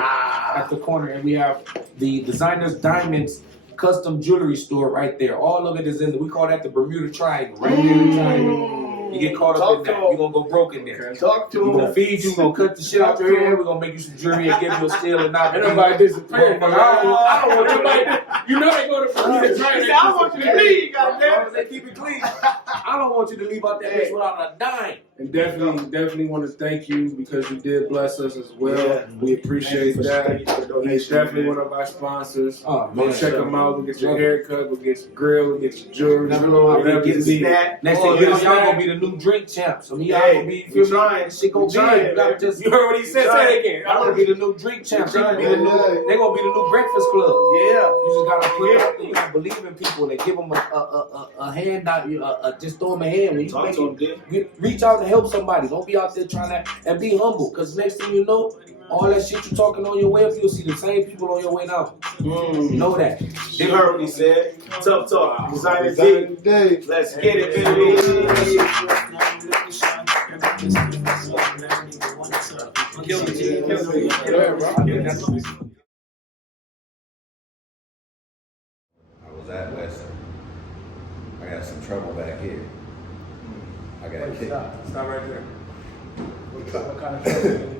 And we have the Designers Diamonds custom jewelry store right there. All of it is we call that the Bermuda Triangle, right there in the triangle. You get caught up in that, you're gonna go broke in there. Talk to him. We're gonna feed you, we're gonna cut the shit out your hair, we're gonna make you some jewelry and give you a steal and not everybody disappear. I don't want anybody. You know they go to Bermuda Triangle. I want you to leave, goddamn. They keep it clean. I don't want you to leave out that bitch without a dime. And definitely want to thank you because you did bless us as well. Yeah. We appreciate that. He's definitely one of our sponsors. Oh, go check him out. We'll get your haircut. We'll get your grill. We'll get your jewelry. Whatever you need. Next thing you know, y'all gonna be the new drink champs. I mean, y'all gonna be. You're trying. Shit gonna be. You heard what he said. Say it again. Y'all gonna be the new drink champs. They gonna be the new Breakfast Club. Yeah. You just gotta put up there. You gotta believe in people and give them a hand out. Just throw them a hand when you reach out and help somebody. Don't be out there trying to, and be humble, because next thing you know, all that shit you're talking on your way up, you'll see the same people on your way down. Know that. You heard what he said. Tough talk. Designer D. Let's get it, baby. I was at Western. I got some trouble back here. I got kicked. Stop right there. What kind of trouble?